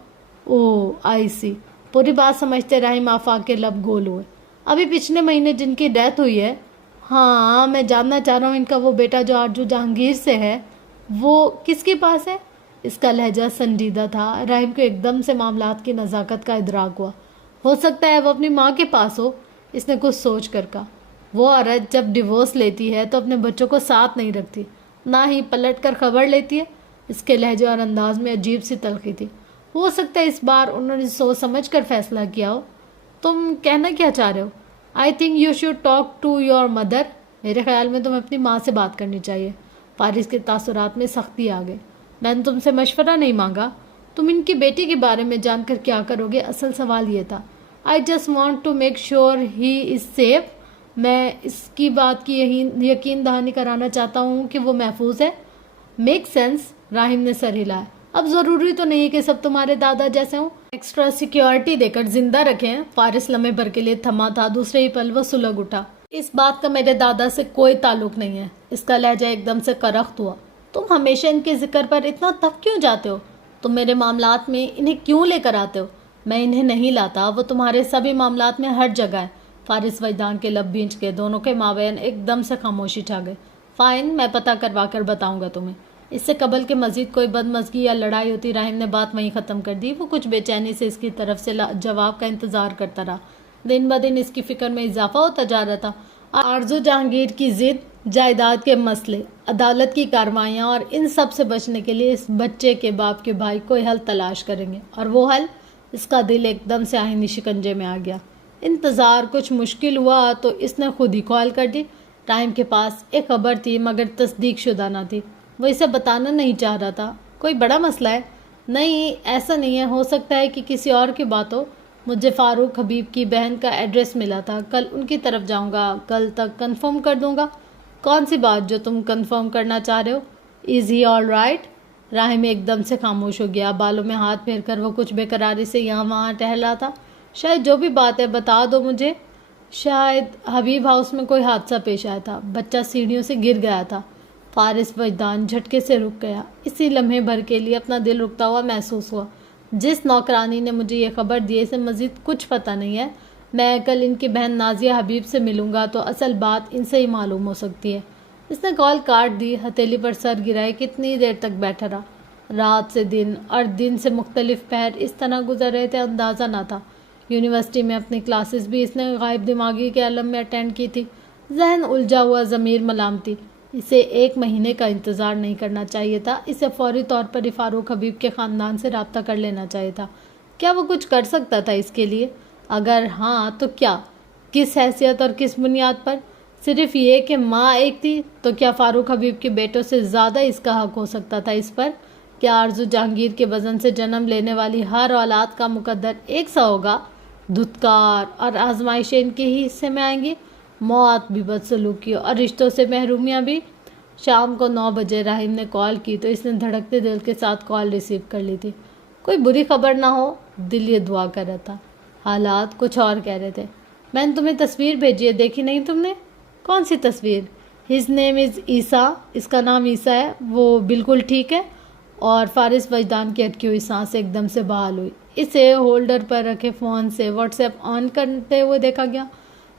اوہ آئی سی. پوری بات سمجھتے راہم آفاق کے لب گول ہوئے. ابھی پچھلے مہینے جن کی ڈیتھ ہوئی ہے. ہاں میں جاننا چاہ رہا ہوں ان کا وہ بیٹا جو آرزو جہانگیر سے ہے وہ کس کے پاس ہے؟ اس کا لہجہ سنجیدہ تھا۔ راہم کو ایک دم سے معاملات کی نزاکت کا ادراک ہوا۔ ہو سکتا ہے وہ اپنی ماں کے پاس ہو، اس نے کچھ سوچ کر کہا۔ وہ عورت جب ڈیورس لیتی ہے تو اپنے بچوں کو ساتھ نہیں رکھتی، نہ ہی پلٹ کر خبر لیتی ہے۔ اس کے لہجے اور انداز میں عجیب سی تلخی تھی۔ ہو سکتا ہے اس بار انہوں نے سوچ سمجھ کر فیصلہ کیا ہو۔ تم کہنا کیا چاہ رہے ہو؟ I think you should talk to your mother. میرے خیال میں تمہیں اپنی ماں سے بات کرنی چاہیے۔ فارس کے تاثرات میں سختی آ گئی۔ میں نے تم سے مشورہ نہیں مانگا، تم ان کی بیٹی کے بارے میں جان کر کیا کرو گے؟ اصل سوال یہ تھا۔ I just want to make sure he is safe. میں اس کی بات کی یقین دہانی کرانا چاہتا ہوں کہ وہ محفوظ ہے۔ میک سینس، راہم نے سر ہلایا۔ اب ضروری تو نہیں کہ سب تمہارے دادا جیسے ہوں، ایکسٹرا سیکیورٹی دے کر زندہ رکھیں۔ فارس لمحے بھر کے لیے تھما تھا، دوسرے ہی پل وہ سلگ اٹھا۔ اس بات کا میرے دادا سے کوئی تعلق نہیں ہے۔ اس کا لہجہ ایک دم سے کرخت ہوا۔ تم ہمیشہ ان کے ذکر پر اتنا تب کیوں جاتے ہو؟ تم میرے معاملات میں انہیں کیوں لے کر آتے ہو؟ میں انہیں نہیں لاتا، وہ تمہارے سبھی معاملات میں ہر جگہ ہے۔ فارس وجدان کے لب بھینچ کے دونوں کے مابین ایک دم سے خاموشی چھا گئی۔ فائن، میں پتہ کروا کر بتاؤں گا تمہیں۔ اس سے قبل کے مزید کوئی بدمزگی یا لڑائی ہوتی، راہم نے بات وہیں ختم کر دی۔ وہ کچھ بے چینی سے اس کی طرف سے جواب کا انتظار کرتا رہا۔ دن بدن اس کی فکر میں اضافہ ہوتا جا رہا تھا۔ آرزو جہانگیر کی ضد، جائیداد کے مسئلے، عدالت کی کارروائیاں، اور ان سب سے بچنے کے لیے اس بچے کے باپ کے بھائی کوئی حل تلاش کریں گے۔ اور وہ حل؟ اس کا دل ایک دم سے آہنی شکنجے میں آ گیا۔ انتظار کچھ مشکل ہوا تو اس نے خود ہی کال کر دی۔ راہم کے پاس ایک خبر تھی مگر تصدیق شدہ نہ تھی۔ وہ اسے بتانا نہیں چاہ رہا تھا۔ کوئی بڑا مسئلہ ہے؟ نہیں، ایسا نہیں ہے، ہو سکتا ہے کہ کسی اور کی بات ہو۔ مجھے فاروق حبیب کی بہن کا ایڈریس ملا تھا، کل ان کی طرف جاؤں گا، کل تک کنفرم کر دوں گا۔ کون سی بات جو تم کنفرم کرنا چاہ رہے ہو؟ از ہی آل رائٹ؟ راہم ایک دم سے خاموش ہو گیا۔ بالوں میں ہاتھ پھیر کر وہ کچھ بے قراری سے یہاں وہاں ٹہلا تھا۔ شاید جو بھی بات ہے بتا دو مجھے۔ شاید حبیب ہاؤس میں کوئی حادثہ پیش آیا تھا، بچہ سیڑھیوں سے گر گیا تھا۔ فارس وجدان جھٹکے سے رک گیا۔ اسی لمحے بھر کے لیے اپنا دل رکتا ہوا محسوس ہوا۔ جس نوکرانی نے مجھے یہ خبر دی ہے اسے مزید کچھ پتہ نہیں ہے۔ میں کل ان کی بہن نازیہ حبیب سے ملوں گا تو اصل بات ان سے ہی معلوم ہو سکتی ہے۔ اس نے کال کاٹ دی، ہتھیلی پر سر گرائے کتنی دیر تک بیٹھا رہا۔ رات سے دن اور دن سے مختلف پہر اس طرح گزر رہے تھے اندازہ نہ تھا۔ یونیورسٹی میں اپنی کلاسز بھی اس نے غائب دماغی کے عالم میں اٹینڈ کی تھی۔ ذہن الجھا ہوا، ضمیر ملامتی۔ اسے 1 مہینے کا انتظار نہیں کرنا چاہیے تھا۔ اسے فوری طور پر ہی فاروق حبیب کے خاندان سے رابطہ کر لینا چاہیے تھا۔ کیا وہ کچھ کر سکتا تھا اس کے لیے؟ اگر ہاں تو کیا؟ کس حیثیت اور کس بنیاد پر؟ صرف یہ کہ ماں ایک تھی تو کیا فاروق حبیب کے بیٹوں سے زیادہ اس کا حق ہو سکتا تھا اس پر؟ کیا آرزو جہانگیر کے وزن سے جنم لینے والی ہر اولاد کا مقدر ایک سا ہوگا؟ دھتکار اور آزمائشیں ان کے ہی حصے میں آئیں گی، موت بھی، بدسلوکی اور رشتوں سے محرومیاں بھی۔ شام کو 9 بجے راہم نے کال کی تو اس نے دھڑکتے دل کے ساتھ کال ریسیو کر لی تھی۔ کوئی بری خبر نہ ہو، دل یہ دعا کر رہا تھا۔ حالات کچھ اور کہہ رہے تھے۔ میں نے تمہیں تصویر بھیجی ہے، دیکھی نہیں تم نے؟ کون سی تصویر؟ ہز نیم از عیسیٰ، اس کا نام عیسیٰ ہے۔ وہ بالکل ٹھیک ہے؟ اور فارس وجدان کی اٹکی ہوئی سانس ایک دم سے بحال ہوئی۔ اسے ہولڈر پر رکھے فون سے واٹس ایپ آن کرتے ہوئے دیکھا گیا۔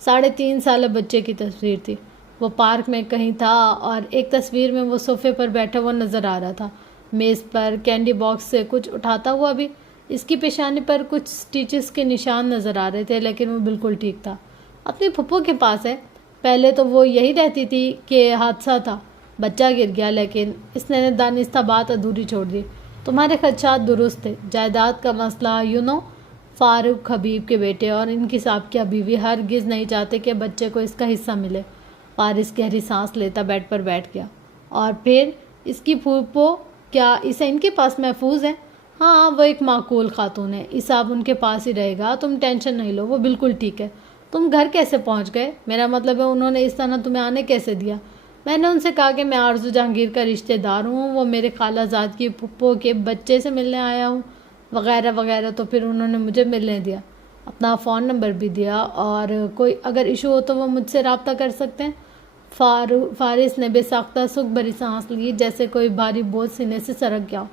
3.5 سالہ بچے کی تصویر تھی۔ وہ پارک میں کہیں تھا اور ایک تصویر میں وہ صوفے پر بیٹھا ہوا نظر آ رہا تھا، میز پر کینڈی باکس سے کچھ اٹھاتا ہوا بھی۔ اس کی پیشانی پر کچھ سٹیچز کے نشان نظر آ رہے تھے لیکن وہ بالکل ٹھیک تھا۔ اپنی پھپھو کے پاس ہے۔ پہلے تو وہ یہی رہتی تھی کہ حادثہ تھا، بچہ گر گیا، لیکن اس نے دانستہ بات ادھوری چھوڑ دی۔ تمہارے خدشات درست تھے۔ جائیداد کا مسئلہ فاروق حبیب کے بیٹے اور ان کی سابقہ بیوی ہرگز نہیں چاہتے کہ بچے کو اس کا حصہ ملے۔ فارس گہری سانس لیتا بیڈ پر بیٹھ گیا۔ اور پھر اس کی پھوپھو، کیا اسے ان کے پاس محفوظ ہے؟ ہاں، وہ ایک معقول خاتون ہے، اسا اب ان کے پاس ہی رہے گا، تم ٹینشن نہیں لو، وہ بالکل ٹھیک ہے۔ تم گھر کیسے پہنچ گئے؟ میرا مطلب ہے انہوں نے اس طرح تمہیں آنے کیسے دیا؟ میں نے ان سے کہا کہ میں آرزو جہانگیر کا رشتہ دار ہوں، وہ میرے خالہ زاد کی پھپھو کے بچے سے ملنے آیا ہوں، وغیرہ وغیرہ، تو پھر انہوں نے مجھے ملنے دیا، اپنا فون نمبر بھی دیا، اور کوئی اگر ایشو ہو تو وہ مجھ سے رابطہ کر سکتے ہیں۔ فارس نے بے ساختہ سکھ بھری سانس لی، جیسے کوئی بھاری بوجھ سینے سے سرک گیا۔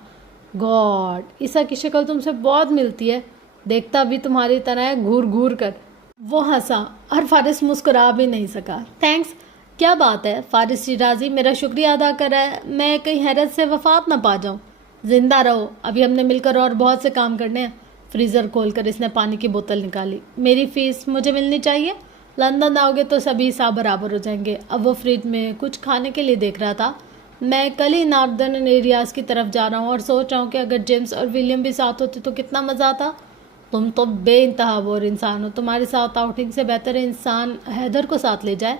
گاڈ، عیسیٰ کی شکل تم سے بہت ملتی ہے، دیکھتا بھی تمہاری طرح ہے، گھور گھور کر۔ وہ ہنسا اور فارس مسکرا بھی نہیں سکا۔ تھینکس، کیا بات ہے؟ فارس شیرازی میرا شکریہ ادا کر رہا ہے، میں کہیں حیرت سے وفات نہ پا جاؤں۔ زندہ رہو، ابھی ہم نے مل کر اور بہت سے کام کرنے ہیں۔ فریزر کھول کر اس نے پانی کی بوتل نکالی۔ میری فیس مجھے ملنی چاہیے، لندن آؤ گے تو سبھی حساب برابر ہو جائیں گے۔ اب وہ فریج میں کچھ کھانے کے لیے دیکھ رہا تھا۔ میں کل ہی ناردرن ایریاز کی طرف جا رہا ہوں اور سوچ رہا ہوں کہ اگر جیمز اور ولیم بھی ساتھ ہوتے تو کتنا مزہ آتا۔ تم تو بے انتہا بور انسان ہو، تمہارے ساتھ آؤٹنگ سے بہتر ہے انسان حیدر کو ساتھ لے جائے۔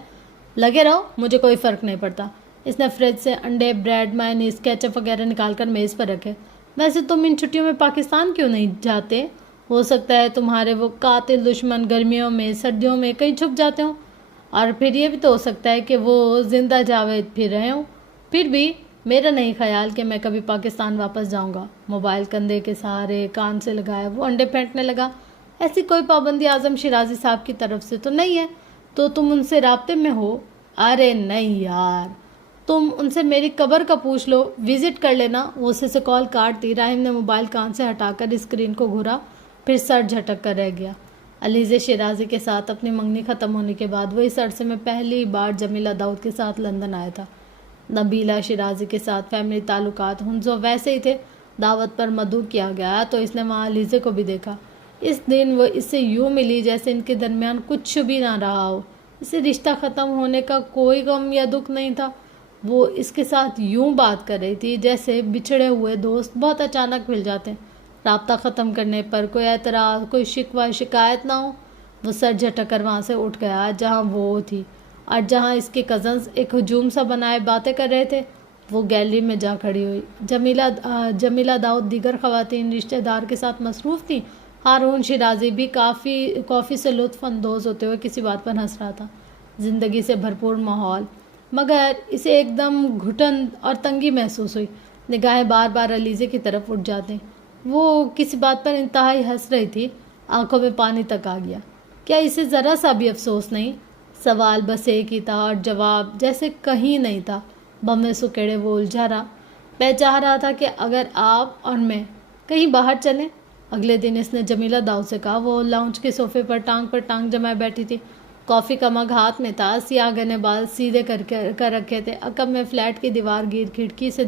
لگے رہو، مجھے کوئی فرق نہیں پڑتا۔ اس نے فریج سے انڈے، بریڈ، مایونیز، کیچپ وغیرہ نکال کر میز پر رکھے۔ ویسے تم ان چھٹیوں میں پاکستان کیوں نہیں جاتے؟ ہو سکتا ہے تمہارے وہ قاتل دشمن گرمیوں میں سردیوں میں کہیں چھپ جاتے ہوں، اور پھر یہ بھی تو ہو سکتا ہے کہ وہ زندہ جاوید پھر رہے ہوں۔ پھر بھی میرا نہیں خیال کہ میں کبھی پاکستان واپس جاؤں گا۔ موبائل کندھے کے سہارے کان سے لگایا وہ انڈے پھینکنے لگا۔ ایسی کوئی پابندی اعظم شیرازی صاحب کی طرف سے تو نہیں ہے؟ تو تم ان سے رابطے میں ہو؟ ارے نہیں یار، تم ان سے میری قبر کا پوچھ لو، وزٹ کر لینا۔ وہ اسے سے کال کاٹ دی۔ راہم نے موبائل کان سے ہٹا کر اسکرین کو گھورا، پھر سر جھٹک کر رہ گیا۔ علیزے شیرازی کے ساتھ اپنی منگنی ختم ہونے کے بعد وہ اس عرصے میں پہلی بار جمیلہ داؤد کے ساتھ لندن آیا تھا۔ نبیلہ شیرازی کے ساتھ فیملی تعلقات ہنزو ویسے ہی تھے۔ دعوت پر مدعو کیا گیا تو اس نے وہاں علیزے کو بھی دیکھا۔ اس دن وہ اس سے یوں ملی جیسے ان کے درمیان کچھ بھی نہ رہا ہو۔ اسے رشتہ ختم ہونے کا کوئی غم یا دکھ نہیں تھا۔ وہ اس کے ساتھ یوں بات کر رہی تھی جیسے بچھڑے ہوئے دوست بہت اچانک مل جاتے ہیں۔ رابطہ ختم کرنے پر کوئی اعتراض، کوئی شکوہ شکایت نہ ہو۔ وہ سر جھٹک کر وہاں سے اٹھ گیا جہاں وہ تھی، اور جہاں اس کے کزنز ایک ہجوم سا بنائے باتیں کر رہے تھے وہ گیلری میں جا کھڑی ہوئی۔ جمیلہ داؤد دیگر خواتین رشتہ دار کے ساتھ مصروف تھیں۔ ہارون شیرازی بھی کافی سے لطف اندوز ہوتے ہوئے کسی بات پر ہنس رہا تھا۔ زندگی سے بھرپور ماحول، مگر اسے ایک دم گھٹن اور تنگی محسوس ہوئی۔ نگاہیں بار بار علیزے کی طرف اٹھ جاتے۔ وہ کسی بات پر انتہائی ہنس رہی تھی، آنکھوں میں پانی تک آ گیا۔ کیا اسے ذرا سا بھی افسوس نہیں؟ سوال بس ایک ہی تھا اور جواب جیسے کہیں نہیں تھا۔ بم میں سکیڑے وہ الجھا رہا۔ میں چاہ رہا تھا کہ اگر آپ اور میں کہیں باہر چلیں۔ اگلے دن اس نے جمیلہ داؤد سے کہا۔ وہ لاؤنج کے صوفے پر ٹانگ جمائے بیٹھی تھی۔ کافی کا مگ ہاتھ میں تھا، سیاہ گھنے بال سیدھے کر رکھے تھے۔ عقب میں فلیٹ کی دیوار گیر کھڑکی سے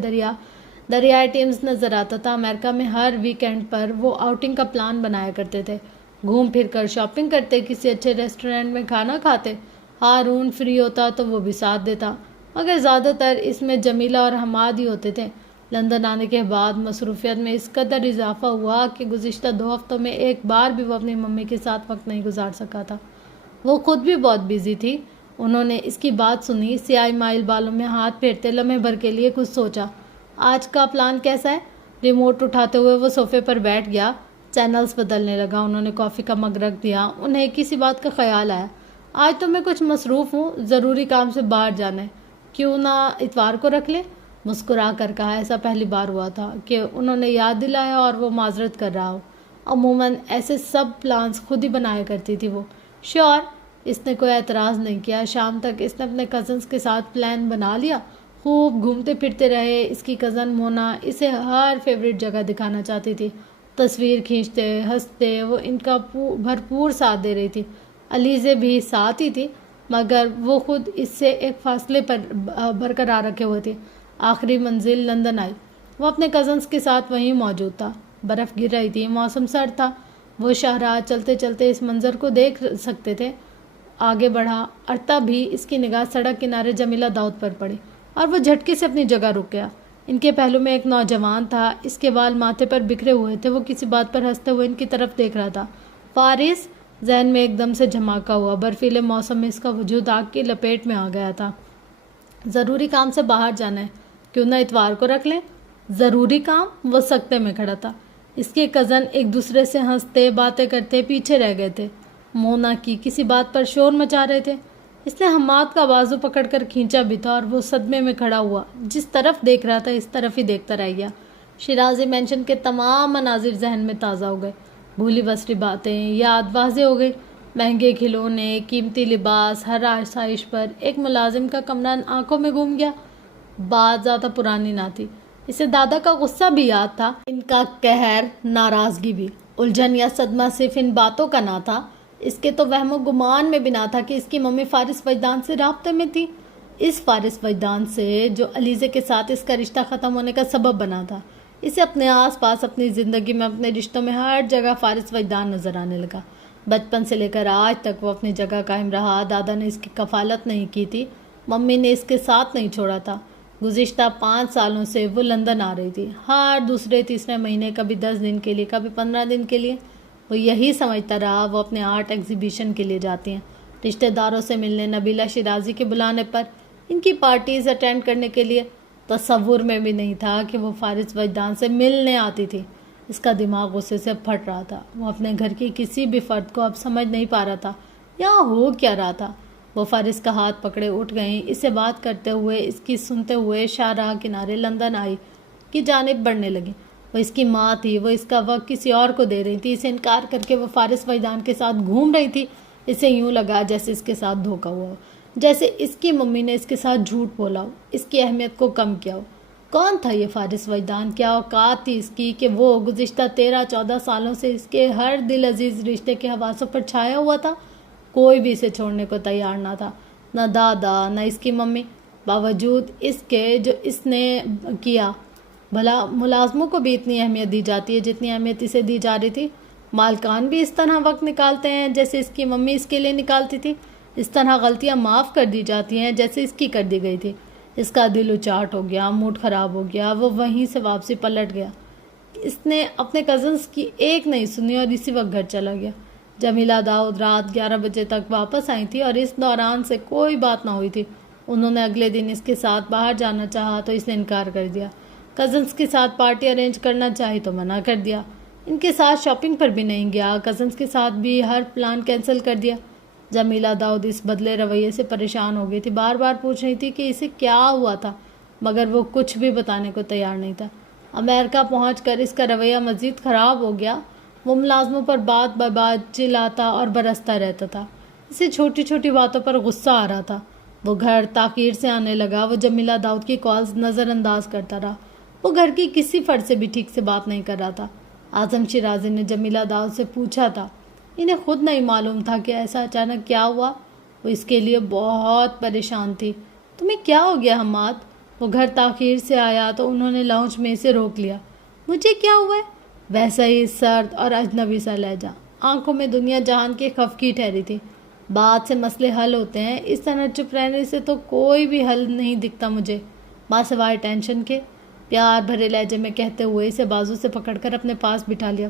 دریائے ٹیمز نظر آتا تھا۔ امریکہ میں ہر ویکینڈ پر وہ آؤٹنگ کا پلان بنایا کرتے تھے، گھوم پھر کر شاپنگ کرتے، کسی اچھے ریسٹورینٹ میں کھانا کھاتے۔ ہارون فری ہوتا تو وہ بھی ساتھ دیتا، مگر زیادہ تر اس میں جمیلہ اور حماد ہی ہوتے تھے۔ لندن آنے کے بعد مصروفیت میں اس قدر اضافہ ہوا کہ گزشتہ 2 ہفتوں میں ایک بار بھی وہ اپنی ممی کے ساتھ وقت نہیں گزار سکا تھا۔ وہ خود بھی بہت بیزی تھی۔ انہوں نے اس کی بات سنی، سیاہ مائل بالوں میں ہاتھ پھیرتے لمحے بھر کے لیے کچھ سوچا۔ آج کا پلان کیسا ہے؟ ریموٹ اٹھاتے ہوئے وہ صوفے پر بیٹھ گیا، چینلز بدلنے لگا۔ انہوں نے کافی کا مگ رکھ دیا۔ انہیں کسی بات کا خیال آیا۔ آج تو میں کچھ مصروف ہوں، ضروری کام سے باہر جانا ہے، کیوں نہ اتوار کو رکھ لیں؟ مسکرا کر کہا۔ ایسا پہلی بار ہوا تھا کہ انہوں نے یاد دلایا اور وہ معذرت کر رہا ہو۔ عموماً ایسے سب پلانز خود ہی بنایا کرتی تھی وہ۔ شیور، اس نے کوئی اعتراض نہیں کیا۔ شام تک اس نے اپنے کزنز کے ساتھ پلان بنا لیا۔ خوب گھومتے پھرتے رہے۔ اس کی کزن مونا اسے ہر فیوریٹ جگہ دکھانا چاہتی تھی۔ تصویر کھینچتے، ہنستے، وہ ان کا بھرپور ساتھ دے رہی تھی۔ علیزے بھی ساتھ ہی تھی، مگر وہ خود اس سے ایک فاصلے پر برقرار رکھے ہوئے تھی۔ آخری منزل لندن آئی۔ وہ اپنے کزنز کے ساتھ وہیں موجود تھا۔ برف گر رہی تھی، موسم سرد تھا۔ وہ شاہراہ چلتے چلتے اس منظر کو دیکھ سکتے تھے۔ آگے بڑھا اور تب بھی اس کی نگاہ سڑک کنارے جمیلہ داؤد پر پڑی اور وہ جھٹکے سے اپنی جگہ رک گیا۔ ان کے پہلو میں ایک نوجوان تھا، اس کے بال ماتھے پر بکھرے ہوئے تھے۔ وہ کسی بات پر ہنستے ہوئے ان کی طرف دیکھ رہا تھا۔ فارس، ذہن میں ایک دم سے جھماکا ہوا۔ برفیلے موسم میں اس کا وجود آگ کی لپیٹ میں آ گیا تھا۔ ضروری کام سے باہر جانا ہے، کیوں نہ اتوار کو رکھ لیں؟ ضروری کام؟ وہ سکتے میں کھڑا تھا۔ اس کے کزن ایک دوسرے سے ہنستے باتیں کرتے پیچھے رہ گئے تھے۔ مونا کی کسی بات پر شور مچا رہے تھے۔ اس نے حماد کا بازو پکڑ کر کھینچا بھی تھا اور وہ صدمے میں کھڑا ہوا۔ جس طرف دیکھ رہا تھا اس طرف ہی دیکھتا رہ گیا۔ شیرازی مینشن کے تمام مناظر ذہن میں تازہ ہو گئے۔ بھولی بسری باتیں یاد واضح ہو گئی۔ مہنگے کھلونے، قیمتی لباس، ہر آسائش پر ایک ملازم کا کمرہ آنکھوں میں گھوم گیا۔ بات زیادہ پرانی نہ تھی۔ اسے دادا کا غصہ بھی یاد تھا، ان کا قہر، ناراضگی بھی۔ الجھن یا صدمہ صرف ان باتوں کا نہ تھا، اس کے تو وہم و گمان میں بھی نہ تھا کہ اس کی ممی فارس وجدان سے رابطے میں تھی۔ اس فارس وجدان سے جو علیزے کے ساتھ اس کا رشتہ ختم ہونے کا سبب بنا تھا۔ اسے اپنے آس پاس، اپنی زندگی میں، اپنے رشتوں میں ہر جگہ فارس وجدان نظر آنے لگا۔ بچپن سے لے کر آج تک وہ اپنی جگہ قائم رہا۔ دادا نے اس کی کفالت نہیں کی تھی، ممی نے اس کے ساتھ نہیں چھوڑا تھا۔ گزشتہ 5 سالوں سے وہ لندن آ رہی تھی، ہر دوسرے تیسرے مہینے، کبھی 10 دن کے لیے، کبھی 15 دن کے لیے۔ وہ یہی سمجھتا رہا وہ اپنے آرٹ ایگزیبیشن کے لیے جاتی ہیں، رشتہ داروں سے ملنے، نبیلہ شیرازی کے بلانے پر، ان کی پارٹیز اٹینڈ کرنے کے لیے۔ تصور میں بھی نہیں تھا کہ وہ فارس وجدان سے ملنے آتی تھی۔ اس کا دماغ غصے سے پھٹ رہا تھا۔ وہ اپنے گھر کی کسی بھی فرد کو اب سمجھ نہیں پا رہا تھا یہاں ہو کیا رہا تھا۔ وہ فارس کا ہاتھ پکڑے اٹھ گئیں، اس سے بات کرتے ہوئے، اس کی سنتے ہوئے شاہراہ کنارے لندن آئی کی جانب بڑھنے لگی۔ وہ اس کی ماں تھی، وہ اس کا وقت کسی اور کو دے رہی تھی، اسے انکار کر کے وہ فارس وجدان کے ساتھ گھوم رہی تھی۔ اسے یوں لگا جیسے اس کے ساتھ دھوکہ ہوا ہو، جیسے اس کی ممی نے اس کے ساتھ جھوٹ بولا ہو، اس کی اہمیت کو کم کیا ہو۔ کون تھا یہ فارس وجدان؟ کیا اوقات تھی اس کی کہ وہ گزشتہ 13-14 سالوں سے اس کے ہر دل عزیز رشتے کے حواسوں پر چھایا ہوا تھا؟ کوئی بھی اسے چھوڑنے کو تیار نہ تھا، نہ دادا، نہ اس کی ممی، باوجود اس کے جو اس نے کیا۔ بھلا ملازموں کو بھی اتنی اہمیت دی جاتی ہے جتنی اہمیت اسے دی جا رہی تھی؟ مالکان بھی اس طرح وقت نکالتے ہیں جیسے اس کی ممی اس کے لیے نکالتی تھی؟ اس طرح غلطیاں معاف کر دی جاتی ہیں جیسے اس کی کر دی گئی تھی؟ اس کا دل اچاٹ ہو گیا، موڈ خراب ہو گیا، وہ وہیں سے واپسی پلٹ گیا۔ اس نے اپنے کزنس کی ایک نہیں سنی اور اسی وقت گھر چلا گیا۔ جمیلہ داؤد رات 11 بجے تک واپس آئی تھی اور اس دوران سے کوئی بات نہ ہوئی تھی۔ انہوں نے اگلے دن اس کے ساتھ باہر جانا چاہا تو اس نے انکار کر دیا۔ کزنس کے ساتھ پارٹی ارینج کرنا چاہی تو منع کر دیا۔ ان کے ساتھ شاپنگ پر بھی نہیں گیا، کزنس کے ساتھ بھی ہر پلان کینسل کر دیا۔ جمیلہ داؤد اس بدلے رویے سے پریشان ہو گئی تھی، بار بار پوچھ رہی تھی کہ اسے کیا ہوا تھا، مگر وہ کچھ بھی بتانے کو تیار نہیں تھا۔ امریکہ پہنچ کر اس کا رویہ مزید خراب ہو گیا۔ وہ ملازموں پر بات بہ بات چلاتا اور برستا رہتا تھا۔ اسے چھوٹی چھوٹی باتوں پر غصہ آ رہا تھا۔ وہ گھر تاخیر سے آنے لگا، وہ جمیلہ داؤد کی کالز نظر انداز کرتا رہا۔ وہ گھر کی کسی فرد سے بھی ٹھیک سے بات نہیں کر رہا تھا۔ اعظم شیرازی نے جمیلہ داؤد سے پوچھا تھا، انہیں خود نہیں معلوم تھا کہ ایسا اچانک کیا ہوا۔ وہ اس کے لیے بہت پریشان تھی۔ تمہیں کیا ہو گیا حماد؟ وہ گھر تاخیر سے آیا تو انہوں نے لاؤنج میں اسے روک لیا۔ مجھے کیا ہوا ہے؟ ویسا ہی سرد اور اجنبی سا لہجہ، آنکھوں میں دنیا جہان کی خفگی ٹھہری تھی۔ بات سے مسئلے حل ہوتے ہیں، اس طرح چپ رہنے سے تو کوئی بھی حل نہیں دکھتا مجھے، ماں سوائے ٹینشن کے، پیار بھرے لہجے میں کہتے ہوئے اسے بازو سے پکڑ کر اپنے پاس بٹھا لیا۔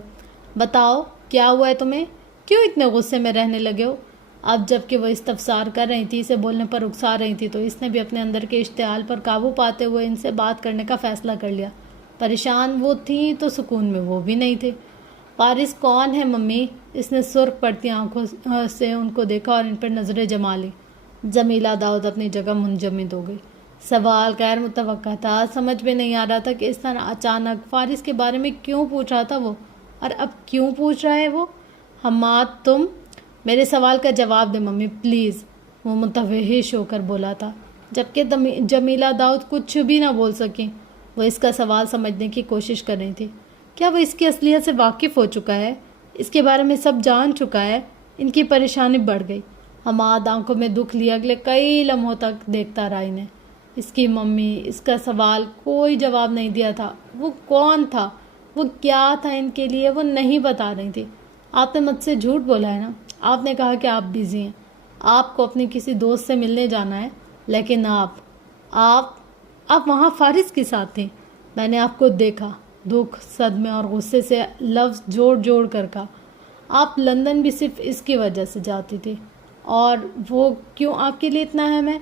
بتاؤ کیا ہوا ہے تمہیں؟ کیوں اتنے غصے میں رہنے لگے ہو؟ اب جب کہ وہ استفسار کر رہی تھی، اسے بولنے پر اکسا رہی تھی، تو اس نے بھی اپنے اندر کے اشتعال پر قابو پاتے ہوئے ان سے بات کرنے کا فیصلہ کر لیا۔ پریشان وہ تھیں تو سکون میں وہ بھی نہیں تھے۔ فارس کون ہے ممی؟ اس نے سرخ پڑتی آنکھوں سے ان کو دیکھا اور ان پر نظریں جما لی۔ جمیلہ داؤد اپنی جگہ منجمد ہو گئی۔ سوال غیر متوقع تھا، سمجھ میں نہیں آ رہا تھا کہ اس طرح اچانک فارس کے بارے میں کیوں پوچھ رہا تھا وہ، اور اب کیوں پوچھ رہا ہے وہ؟ حماد تم میرے سوال کا جواب دے ممی پلیز، وہ متوحش ہو کر بولا تھا، جبکہ جمیلہ داؤد کچھ بھی نہ بول سکیں۔ وہ اس کا سوال سمجھنے کی کوشش کر رہی تھی۔ کیا وہ اس کی اصلیت سے واقف ہو چکا ہے؟ اس کے بارے میں سب جان چکا ہے؟ ان کی پریشانی بڑھ گئی۔ حماد آنکھوں میں دکھ لیے اگلے کئی لمحوں تک دیکھتا رہا انہیں۔ اس کی ممی، اس کا سوال کوئی جواب نہیں دیا تھا۔ وہ کون تھا؟ وہ کیا تھا ان کے لیے؟ وہ نہیں بتا رہی تھی۔ آپ نے مجھ سے جھوٹ بولا ہے نا؟ آپ نے کہا کہ آپ بیزی ہیں، آپ کو اپنی کسی دوست سے ملنے جانا ہے، لیکن آپ وہاں فارس کے ساتھ تھیں۔ میں نے آپ کو دیکھا، دکھ، صدمے اور غصے سے لفظ جوڑ جوڑ کر کہا۔ آپ لندن بھی صرف اس کی وجہ سے جاتی تھی، اور وہ کیوں آپ کے لیے اتنا اہم ہے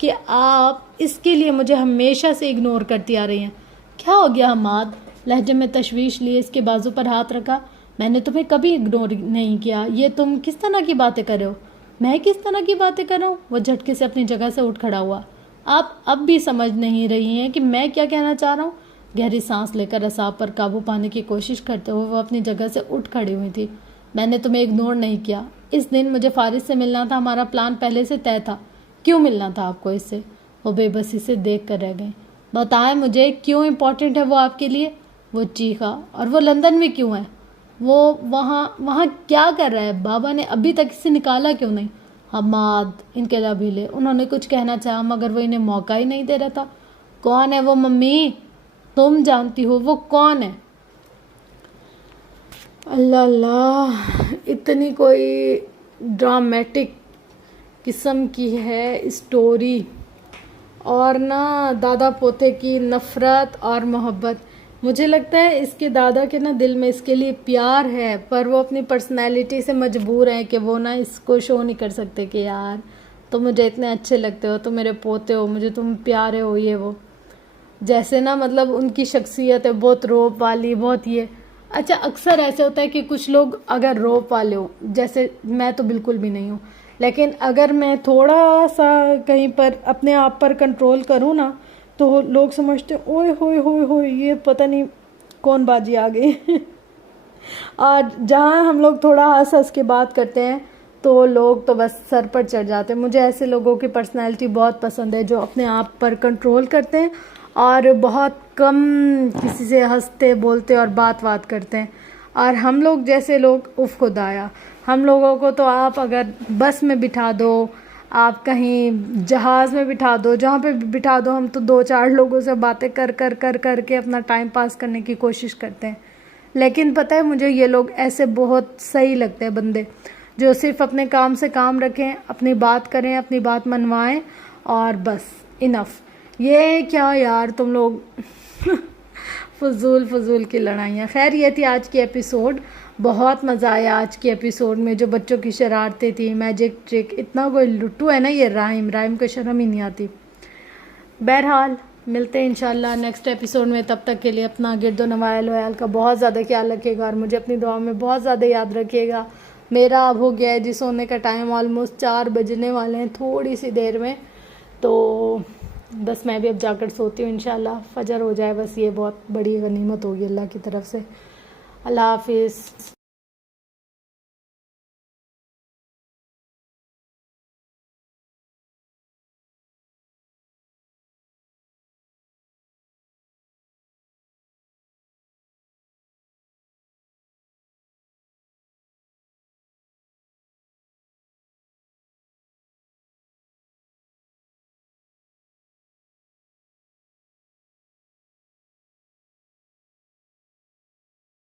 کہ آپ اس کے لیے مجھے ہمیشہ سے اگنور کرتی آ رہی ہیں؟ کیا ہو گیا حماد؟ لہجے میں تشویش لیے اس کے بازو پر ہاتھ رکھا۔ میں نے تمہیں کبھی اگنور نہیں کیا، یہ تم کس طرح کی باتیں کر رہے ہو؟ میں کس طرح کی باتیں کر رہا ہوں؟ وہ جھٹکے سے اپنی جگہ سے اٹھ کھڑا ہوا۔ آپ اب بھی سمجھ نہیں رہی ہیں کہ میں کیا کہنا چاہ رہا ہوں؟ گہری سانس لے کر اعصاب پر قابو پانے کی کوشش کرتے ہوئے وہ اپنی جگہ سے اٹھ کھڑی ہوئی تھی۔ میں نے تمہیں اگنور نہیں کیا، اس دن مجھے فارس سے ملنا تھا، ہمارا پلان پہلے سے طے تھا۔ کیوں ملنا تھا آپ کو اس سے؟ وہ بے بسی سے دیکھ کر رہ گئیں۔ بتائیں مجھے، کیوں امپورٹنٹ ہے وہ آپ کے لیے؟ وہ چیخا۔ اور وہ لندن میں کیوں ہے؟ وہ وہاں کیا کر رہا ہے؟ بابا نے ابھی تک اسے نکالا کیوں نہیں؟ حماد ان کے ربیلے، انہوں نے کچھ کہنا چاہا مگر وہ انہیں موقع ہی نہیں دے رہا تھا. کون ہے وہ ممی؟ تم جانتی ہو وہ کون ہے؟ اللہ اللہ، اتنی کوئی ڈرامیٹک قسم کی ہے اسٹوری، اور نا دادا پوتے کی نفرت اور محبت. مجھے لگتا ہے اس کے دادا کے نا دل میں اس کے لیے پیار ہے، پر وہ اپنی پرسنالٹی سے مجبور ہیں کہ وہ نا اس کو شو نہیں کر سکتے کہ یار تم مجھے اتنے اچھے لگتے ہو، تم میرے پوتے ہو، مجھے تم پیارے ہو، یہ وہ. جیسے نا مطلب ان کی شخصیت ہے بہت روپ والی، بہت یہ. اچھا اکثر ایسے ہوتا ہے کہ کچھ لوگ اگر روپ والے ہوں، جیسے میں تو بالکل بھی نہیں ہوں، لیکن اگر میں تھوڑا سا کہیں پر اپنے آپ پر کنٹرول کروں نا تو لوگ سمجھتے ہیں اوئے ہوئے ہوئے ہوئے یہ پتہ نہیں کون باجی آ گئی. اور جہاں ہم لوگ تھوڑا ہنس ہنس کے بات کرتے ہیں تو لوگ تو بس سر پر چڑھ جاتے ہیں. مجھے ایسے لوگوں کی پرسنالٹی بہت پسند ہے جو اپنے آپ پر کنٹرول کرتے ہیں اور بہت کم کسی سے ہنستے بولتے اور بات کرتے ہیں. اور ہم لوگ جیسے لوگ اف خدایا، ہم لوگوں کو تو آپ اگر بس میں بٹھا دو، آپ کہیں جہاز میں بٹھا دو، جہاں پہ بٹھا دو، ہم تو 2-4 لوگوں سے باتیں کر کے اپنا ٹائم پاس کرنے کی کوشش کرتے ہیں. لیکن پتہ ہے مجھے یہ لوگ ایسے بہت صحیح لگتے ہیں بندے جو صرف اپنے کام سے کام رکھیں، اپنی بات کریں، اپنی بات منوائیں اور بس انف. یہ کیا یار تم لوگ فضول کی لڑائیاں. خیر یہ تھی آج کی ایپیسوڈ. بہت مزہ آیا آج کی ایپیسوڈ میں، جو بچوں کی شرارتیں تھیں، میجک ٹرک، اتنا کوئی لٹو ہے نا یہ رائم کو شرم ہی نہیں آتی. بہرحال ملتے ہیں انشاءاللہ نیکسٹ ایپیسوڈ میں. تب تک کے لیے اپنا گرد و نوایل ویال کا بہت زیادہ خیال رکھیے گا اور مجھے اپنی دعا میں بہت زیادہ یاد رکھیے گا. میرا اب ہو گیا ہے جی سونے کا ٹائم، آلموسٹ 4 بجنے والے ہیں تھوڑی سی دیر میں، تو بس میں بھی اب جا کر سوتی ہوں. انشاءاللہ فجر ہو جائے بس، یہ بہت بڑی غنیمت ہوگی اللہ کی طرف سے. اللہ حافظ.